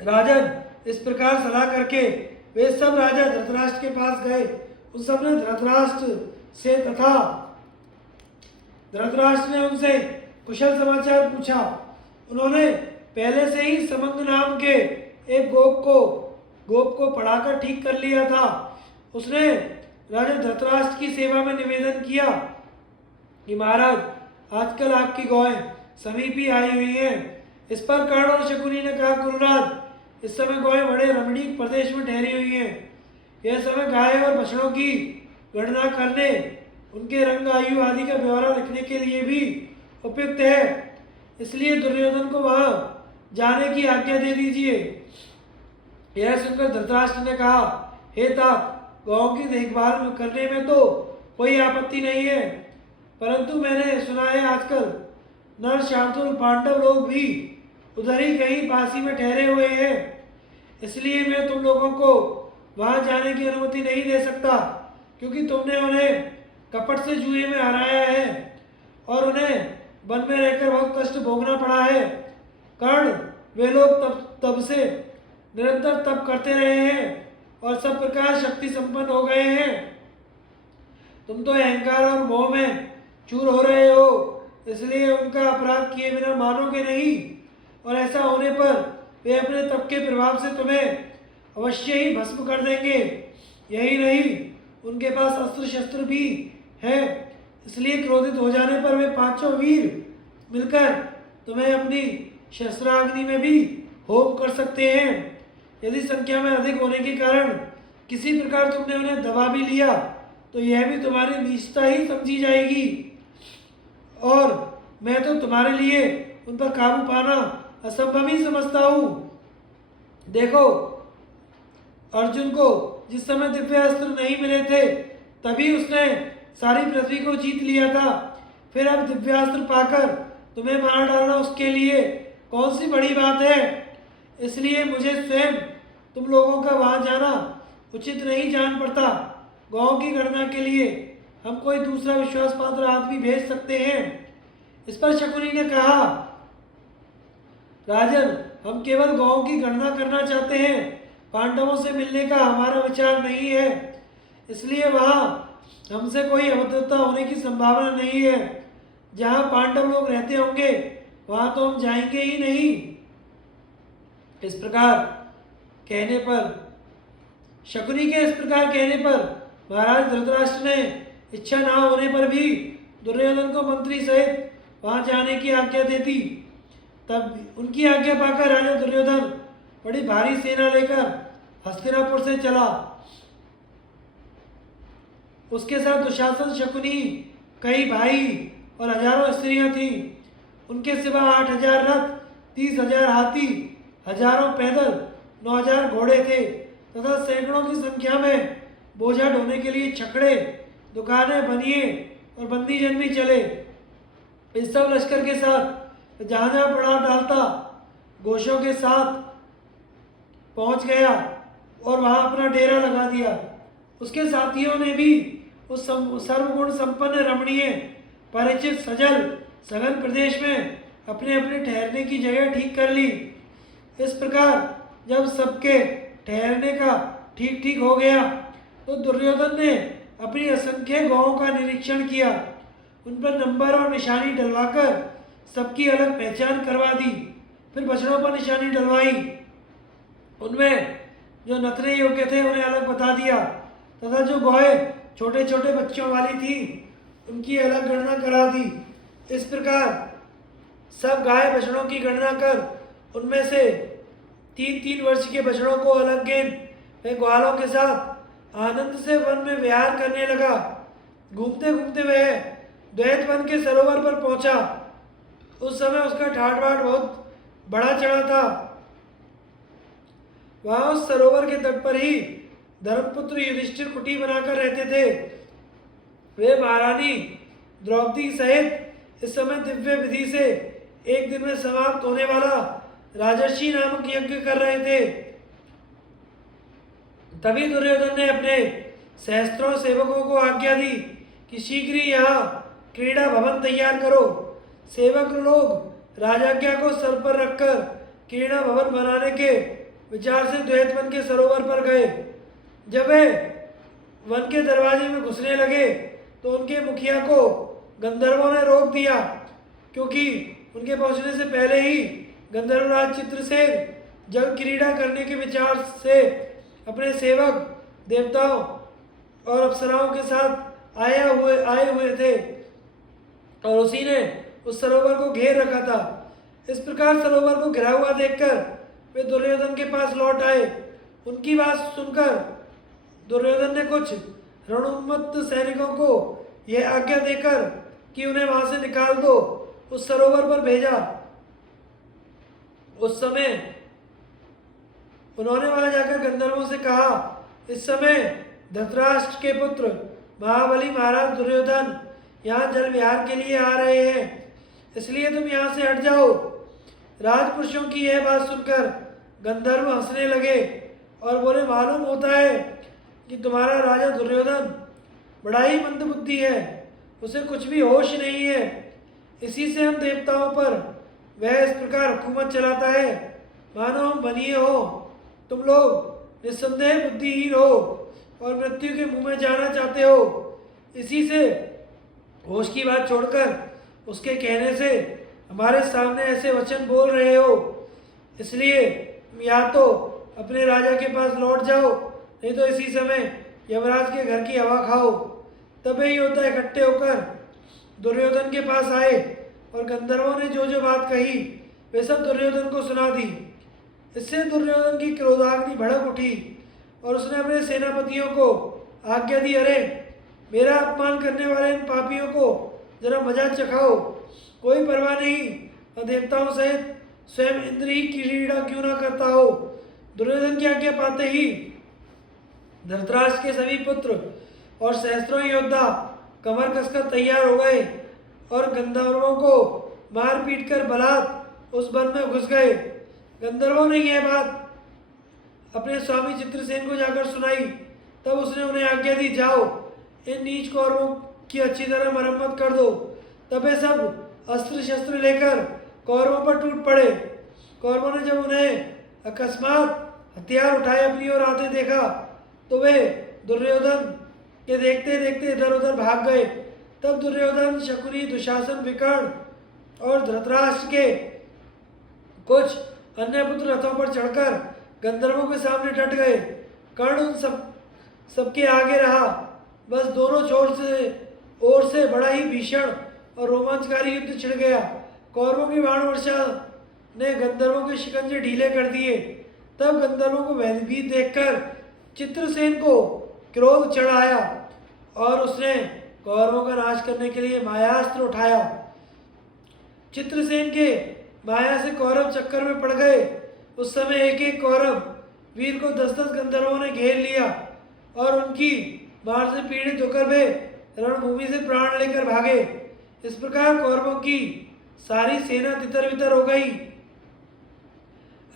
राजन, इस प्रकार सलाह करके वे सब राजा धृतराष्ट्र के पास गए। उन सब ने धृतराष्ट्र ने उनसे कुशल समाचार पूछा। उन्होंने पहले से ही समंग नाम के एक गोप को पढ़ाकर ठीक कर लिया था। उसने राजा धृतराष्ट्र की सेवा में निवेदन किया कि महाराज, आजकल आपकी गौएं समीप ही आई हुई हैं। इस पर कर्ण और शकुनी ने कहा, गुरुराज, इस समय गौएं बड़े रमणीक प्रदेश में ठहरी हुई हैं। यह समय गाय और बछड़ों की गणना करने, उनके रंग, आयु आदि का ब्यौरा लिखने के लिए भी उपयुक्त है। इसलिए दुर्योधन को वहां जाने की आज्ञा दे दीजिए। यह सुनकर धृतराष्ट्र ने कहा, हे तात, गौ की देखभाल करने में तो कोई आपत्ति नहीं है, परंतु मैंने सुना है आजकल नर शार्दुल पांडव लोग भी उधर ही कहीं पासी में ठहरे हुए हैं। इसलिए मैं तुम लोगों को वहां जाने की अनुमति नहीं दे सकता, क्योंकि तुमने उन्हें कपट से जुए में हराया है और उन्हें वन में रहकर बहुत कष्ट भोगना पड़ा है। कर्ण, वे लोग तब से निरंतर तप करते रहे हैं और सब प्रकार शक्ति संपन्न हो गए हैं। तुम तो अहंकार और मोह में चूर हो रहे हो, इसलिए उनका अपराध किए बिना मानोगे नहीं, और ऐसा होने पर वे अपने तप के प्रभाव से तुम्हें अवश्य ही भस्म कर देंगे। यही नहीं, उनके पास अस्त्र शस्त्र भी है, इसलिए क्रोधित हो जाने पर वे पांचों वीर मिलकर तुम्हें अपनी शस्त्राग्नि में भी होम कर सकते हैं। यदि संख्या में अधिक होने के कारण किसी प्रकार तुमने उन्हें दबा भी लिया तो यह भी तुम्हारी नीचता ही समझी जाएगी, और मैं तो तुम्हारे लिए उन पर काबू पाना असंभव ही समझता हूँ। देखो, अर्जुन को जिस समय दिव्य अस्त्र नहीं मिले थे तभी उसने सारी पृथ्वी को जीत लिया था। फिर अब दिव्यास्त्र पाकर तुम्हें मार डालना उसके लिए कौन सी बड़ी बात है। इसलिए मुझे स्वयं तुम लोगों का वहां जाना उचित नहीं जान पड़ता। गांव की गणना के लिए हम कोई दूसरा विश्वास पात्र आदमी भेज सकते हैं। इस पर शकुनी ने कहा, राजन, हम केवल गांव की गणना करना चाहते हैं, पांडवों से मिलने का हमारा विचार नहीं है। इसलिए वहां हमसे कोई अभद्रता होने की संभावना नहीं है। जहां पांडव लोग रहते होंगे वहां तो हम जाएंगे ही नहीं। इस प्रकार कहने पर शकुनी के इस प्रकार कहने पर महाराज धृतराष्ट्र ने इच्छा ना होने पर भी दुर्योधन को मंत्री सहित वहां जाने की आज्ञा दे दी। तब उनकी आज्ञा पाकर राजा दुर्योधन बड़ी भारी सेना लेकर हस्तिनापुर से चला। उसके साथ दुशासन, शकुनी, कई भाई और हजारों स्त्रियां थीं। उनके सिवा 8,000 रथ, 30,000 हाथी, हजारों पैदल, 9,000 घोड़े थे तथा सैकड़ों की संख्या में बोझा ढोने के लिए छकड़े, दुकानें, बनिए और बंदीजन भी चले। इस सब लश्कर के साथ जहां जहां पड़ाव डालता घोषों के साथ पहुंच गया और वहां अपना डेरा लगा दिया। उसके साथियों ने भी उस सर्वगुण संपन्न रमणीय परिचित सजल सघन प्रदेश में अपने अपने ठहरने की जगह ठीक कर ली। इस प्रकार जब सबके ठहरने का ठीक ठीक हो गया तो दुर्योधन ने अपनी असंख्य गांवों का निरीक्षण किया। उन पर नंबर और निशानी डलवाकर सबकी अलग पहचान करवा दी। फिर बछड़ों पर निशानी डलवाई। उनमें जो नथने योग्य थे उन्हें अलग बता दिया तथा जो गौएं छोटे छोटे बच्चों वाली थी उनकी अलग गणना करा दी। इस प्रकार सब गाय बछड़ों की गणना कर उनमें से 3-3 वर्ष के बछड़ों को अलग गिन वह ग्वालों के साथ आनंद से वन में विहार करने लगा। घूमते घूमते वह द्वैत वन के सरोवर पर पहुंचा। उस समय उसका ठाट बाट बहुत बड़ा चढ़ा था। वहां उस सरोवर के तट पर ही धर्मपुत्र युधिष्ठिर कुटी बनाकर रहते थे। वे महारानी द्रौपदी सहित इस समय दिव्य विधि से एक दिन में समाप्त होने वाला राजर्षि नामक यज्ञ कर रहे थे। तभी दुर्योधन ने अपने सहस्त्रों सेवकों को आज्ञा दी कि शीघ्र ही यहाँ क्रीड़ा भवन तैयार करो। सेवक लोग राजाज्ञा को सर पर रखकर क्रीड़ा भवन बनाने के विचार से द्वैत वन के सरोवर पर गए। जब वे वन के दरवाजे में घुसने लगे तो उनके मुखिया को गंधर्वों ने रोक दिया, क्योंकि उनके पहुंचने से पहले ही गंधर्वराज चित्रसेन जल क्रीड़ा करने के विचार से अपने सेवक देवताओं और अप्सराओं के साथ आए हुए थे और उसी ने उस सरोवर को घेर रखा था। इस प्रकार सरोवर को घिरा हुआ देखकर वे दुर्योधन के पास लौट आए। उनकी बात सुनकर दुर्योधन ने कुछ रणोन्मत्त सैनिकों को यह आज्ञा देकर कि उन्हें वहां से निकाल दो, उस सरोवर पर भेजा। उस समय उन्होंने वहां जाकर गंधर्वों से कहा, इस समय धृतराष्ट्र के पुत्र महाबली महाराज दुर्योधन यहाँ जल विहार के लिए आ रहे हैं, इसलिए तुम यहाँ से हट जाओ। राजपुरुषों की यह बात सुनकर गंधर्व हंसने लगे और बोले, मालूम होता है कि तुम्हारा राजा दुर्योधन बड़ा ही मंदबुद्धि है, उसे कुछ भी होश नहीं है। इसी से हम देवताओं पर वह इस प्रकार हुकूमत चलाता है मानो हम बनिए हो। तुम लोग निस्संदेह बुद्धिहीन हो और मृत्यु के मुंह में जाना चाहते हो। इसी से होश की बात छोड़कर उसके कहने से हमारे सामने ऐसे वचन बोल रहे हो। इसलिए या तो अपने राजा के पास लौट जाओ, नहीं तो इसी समय यमराज के घर की हवा खाओ। तब ये योद्धा इकट्ठे होकर दुर्योधन के पास आए और गंधर्वों ने जो जो बात कही वे सब दुर्योधन को सुना दी। इससे दुर्योधन की क्रोधाग्नि भड़क उठी और उसने अपने सेनापतियों को आज्ञा दी, अरे मेरा अपमान करने वाले इन पापियों को जरा मजा चखाओ। कोई परवाह नहीं, और देवताओं सहित स्वयं इंद्र ही क्रीड़ा क्यों ना करता हो। दुर्योधन की आज्ञा पाते ही धृतराष्ट्र के सभी पुत्र और सहस्त्रों योद्धा कमर कसकर तैयार हो गए और गंधर्वों को मार पीट कर बलात् उस वन में घुस गए। गंधर्वों ने यह बात अपने स्वामी चित्रसेन को जाकर सुनाई। तब उसने उन्हें आज्ञा दी, जाओ इन नीच कौरवों की अच्छी तरह मरम्मत कर दो। तब वे सब अस्त्र शस्त्र लेकर कौरवों पर टूट पड़े। कौरवों ने जब उन्हें अकस्मात हथियार उठाए अपनी ओर आते देखा तो वे दुर्योधन के देखते देखते इधर उधर भाग गए। तब दुर्योधन, शकुनी, दुशासन, विकर्ण और धृतराष्ट्र के कुछ अन्य पुत्र रथों पर चढ़कर गंधर्वों के सामने डट गए। कर्ण उन सबके आगे रहा। बस दोनों ओर से बड़ा ही भीषण और रोमांचकारी युद्ध छिड़ गया। कौरवों की बाण वर्षा ने गंधर्वों के शिकंजे ढीले कर दिए। तब गंधर्वों को भयभीत देखकर चित्रसेन को क्रोध चढ़ आया और उसने कौरवों का नाश करने के लिए मायास्त्र उठाया। चित्रसेन के माया से कौरव चक्कर में पड़ गए। उस समय एक एक कौरव वीर को 10-10 गंधर्वों ने घेर लिया और उनकी मार से पीड़ित होकर वे रणभूमि से प्राण लेकर भागे। इस प्रकार कौरवों की सारी सेना तितर बितर हो गई।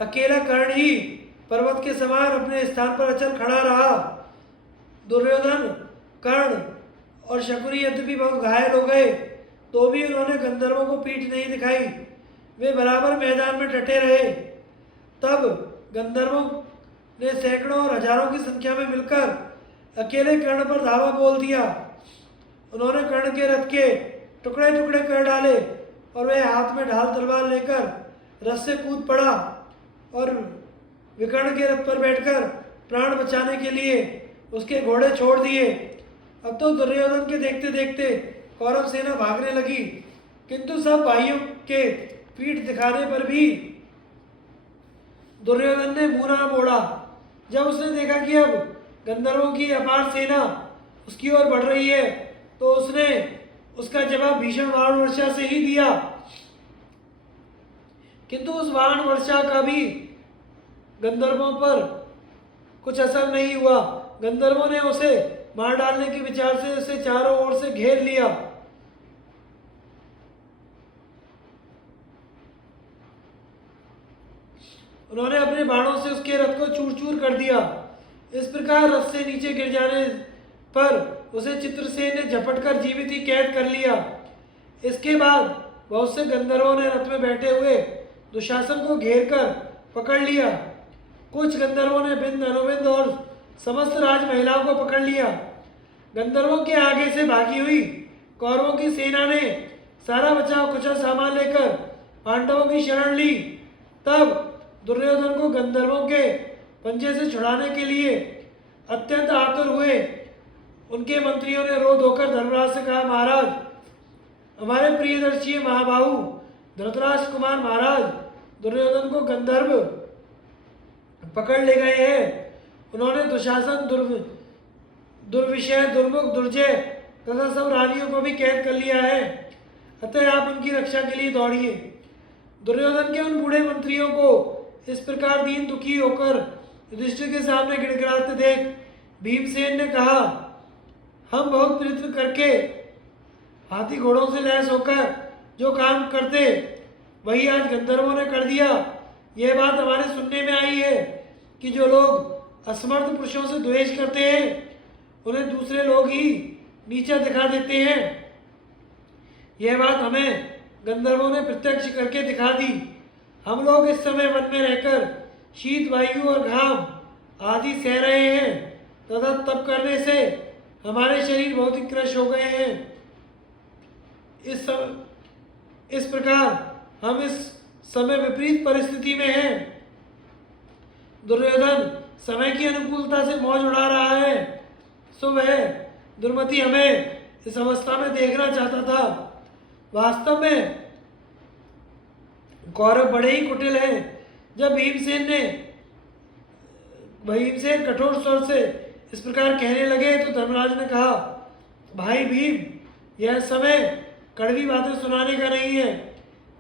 अकेला कर्ण ही पर्वत के समान अपने स्थान पर अचल खड़ा रहा। दुर्योधन, कर्ण और शकुनी यद्यपि बहुत घायल हो गए तो भी उन्होंने गंधर्वों को पीठ नहीं दिखाई। वे बराबर मैदान में डटे रहे। तब गंधर्वों ने सैकड़ों और हजारों की संख्या में मिलकर अकेले कर्ण पर धावा बोल दिया। उन्होंने कर्ण के रथ के टुकड़े टुकड़े कर डाले और वह हाथ में ढाल तलवार लेकर रथ से कूद पड़ा और विकर्ण के रथ पर बैठकर प्राण बचाने के लिए उसके घोड़े छोड़ दिए। अब तो दुर्योधन के देखते देखते कौरव सेना भागने लगी, किंतु सब भाइयों के पीठ दिखाने पर भी दुर्योधन ने मुंह ना मोड़ा। जब उसने देखा कि अब गंधर्वों की अपार सेना उसकी ओर बढ़ रही है तो उसने उसका जवाब भीषण बाण वर्षा से ही दिया, किंतु उस बाण वर्षा का भी गंधर्वों पर कुछ असर नहीं हुआ। गंधर्वों ने उसे मार डालने के विचार से उसे चारों ओर से घेर लिया। उन्होंने अपने बाणों से उसके रथ को चूर चूर कर दिया। इस प्रकार रथ से नीचे गिर जाने पर उसे चित्रसेन ने झपट कर जीवित ही कैद कर लिया। इसके बाद बहुत से गंधर्वों ने रथ में बैठे हुए दुशासन को घेर कर पकड़ लिया। कुछ गंधर्वों ने बिंद, अनुबिंद और समस्त राज महिलाओं को पकड़ लिया। गंधर्वों के आगे से भागी हुई कौरवों की सेना ने सारा बचाव कुचल सामान लेकर पांडवों की शरण ली। तब दुर्योधन को गंधर्वों के पंजे से छुड़ाने के लिए अत्यंत आतुर हुए उनके मंत्रियों ने रो धोकर धर्मराज से कहा, महाराज, हमारे प्रियदर्शी महाबाहु धृतराष्ट्र कुमार महाराज दुर्योधन को गंधर्व पकड़ ले गए हैं। उन्होंने दुशासन, दुर्विषय, दुर्मुख, दुर्जय तथा सब रानियों को भी कैद कर लिया है। अतः आप उनकी रक्षा के लिए दौड़िए। दुर्योधन के उन बूढ़े मंत्रियों को इस प्रकार दीन दुखी होकर युधिष्ठिर के सामने गिड़गिड़ाते देख भीमसेन ने कहा, हम बहुत प्रयत्न करके हाथी घोड़ों से लैस होकर जो काम करते वही आज गंधर्वों ने कर दिया। यह बात हमारे सुनने में आई है कि जो लोग असमर्थ पुरुषों से द्वेष करते हैं उन्हें दूसरे लोग ही नीचा दिखा देते हैं। यह बात हमें गंधर्वों ने प्रत्यक्ष करके दिखा दी। हम लोग इस समय वन में रहकर शीत, वायु और घाम आदि सह रहे हैं तथा तप करने से हमारे शरीर बहुत ही क्रश हो गए हैं। इस प्रकार हम इस समय विपरीत परिस्थिति में हैं। दुर्योधन समय की अनुकूलता से मौज उड़ा रहा है, सो वह दुर्मति हमें इस अवस्था में देखना चाहता था। वास्तव में कौरव बड़े ही कुटिल हैं। जब भीमसेन कठोर स्वर से इस प्रकार कहने लगे तो धर्मराज ने कहा, भाई भीम, यह समय कड़वी बातें सुनाने का नहीं है।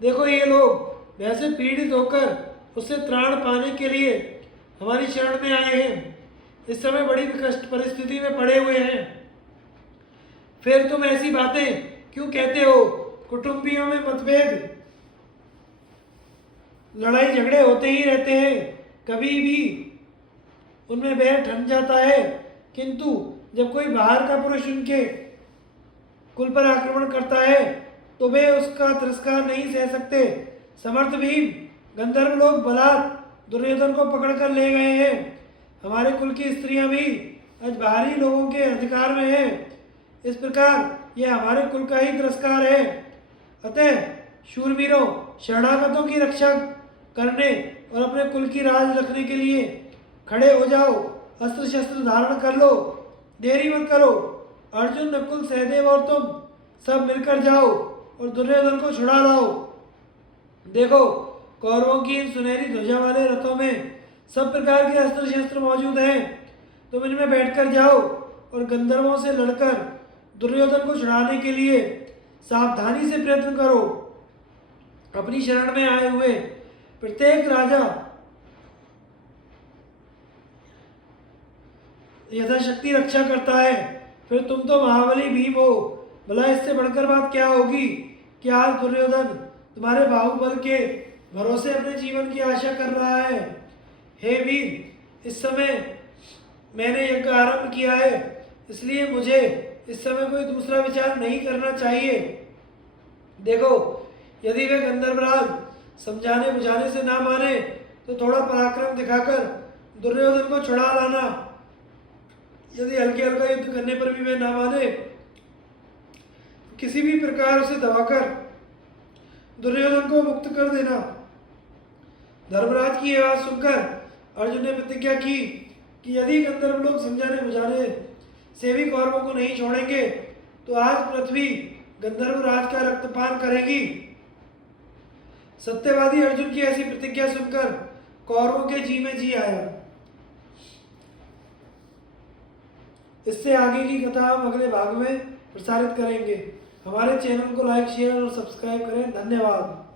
देखो, ये लोग वैसे पीड़ित होकर उससे त्राण पाने के लिए हमारी शरण में आए हैं। इस समय बड़ी कष्ट परिस्थिति में पड़े हुए हैं। फिर तुम ऐसी बातें क्यों कहते हो? कुटुंबियों में मतभेद, लड़ाई झगड़े होते ही रहते हैं। कभी भी उनमें बैर ठन जाता है, किंतु जब कोई बाहर का पुरुष उनके कुल पर आक्रमण करता है तो वे उसका तिरस्कार नहीं सह सकते। समर्थ भीम, गंधर्व लोग बलात् दुर्योधन को पकड़कर ले गए हैं। हमारे कुल की स्त्रियां भी आज बाहरी लोगों के अधिकार में हैं। इस प्रकार यह हमारे कुल का ही तिरस्कार है। अतः शूरवीरों, शरणागतों की रक्षा करने और अपने कुल की राज रखने के लिए खड़े हो जाओ, अस्त्र शस्त्र धारण कर लो, देरी मत करो। अर्जुन, नकुल, सहदेव और तुम सब मिलकर जाओ और दुर्योधन को छुड़ा लाओ। देखो, कौरवों की इन सुनहरी ध्वजा वाले रथों में सब प्रकार के अस्त्र शस्त्र मौजूद हैं। तुम इनमें बैठकर जाओ और गंधर्वों से लड़कर दुर्योधन को छुड़ाने के लिए सावधानी से प्रयत्न करो। अपनी शरण में आए हुए प्रत्येक राजा यथाशक्ति रक्षा करता है। फिर तुम तो महाबली भीम हो, भला इससे बढ़कर बात क्या होगी कि आज दुर्योधन तुम्हारे बाहुबल के भरोसे अपने जीवन की आशा कर रहा है। हे वीर, इस समय मैंने यज्ञ आरंभ किया है, इसलिए मुझे इस समय कोई दूसरा विचार नहीं करना चाहिए। देखो, यदि वे गंधर्वराज समझाने बुझाने से ना माने तो थोड़ा पराक्रम दिखाकर दुर्योधन को छुड़ा लाना। यदि हल्के हल्का युद्ध करने पर भी वे ना माने, किसी भी प्रकार उसे दबाकर दुर्योधन को मुक्त कर देना। धर्मराज की यह बात सुनकर अर्जुन ने प्रतिज्ञा की कि यदि गंधर्व लोग समझाने बुझाने से भी कौरवों को नहीं छोड़ेंगे तो आज पृथ्वी गंधर्व राज का रक्तपान करेगी। सत्यवादी अर्जुन की ऐसी प्रतिज्ञा सुनकर कौरवों के जी में जी आया। इससे आगे की कथा हम अगले भाग में प्रसारित करेंगे। हमारे चैनल को लाइक, शेयर और सब्सक्राइब करें। धन्यवाद।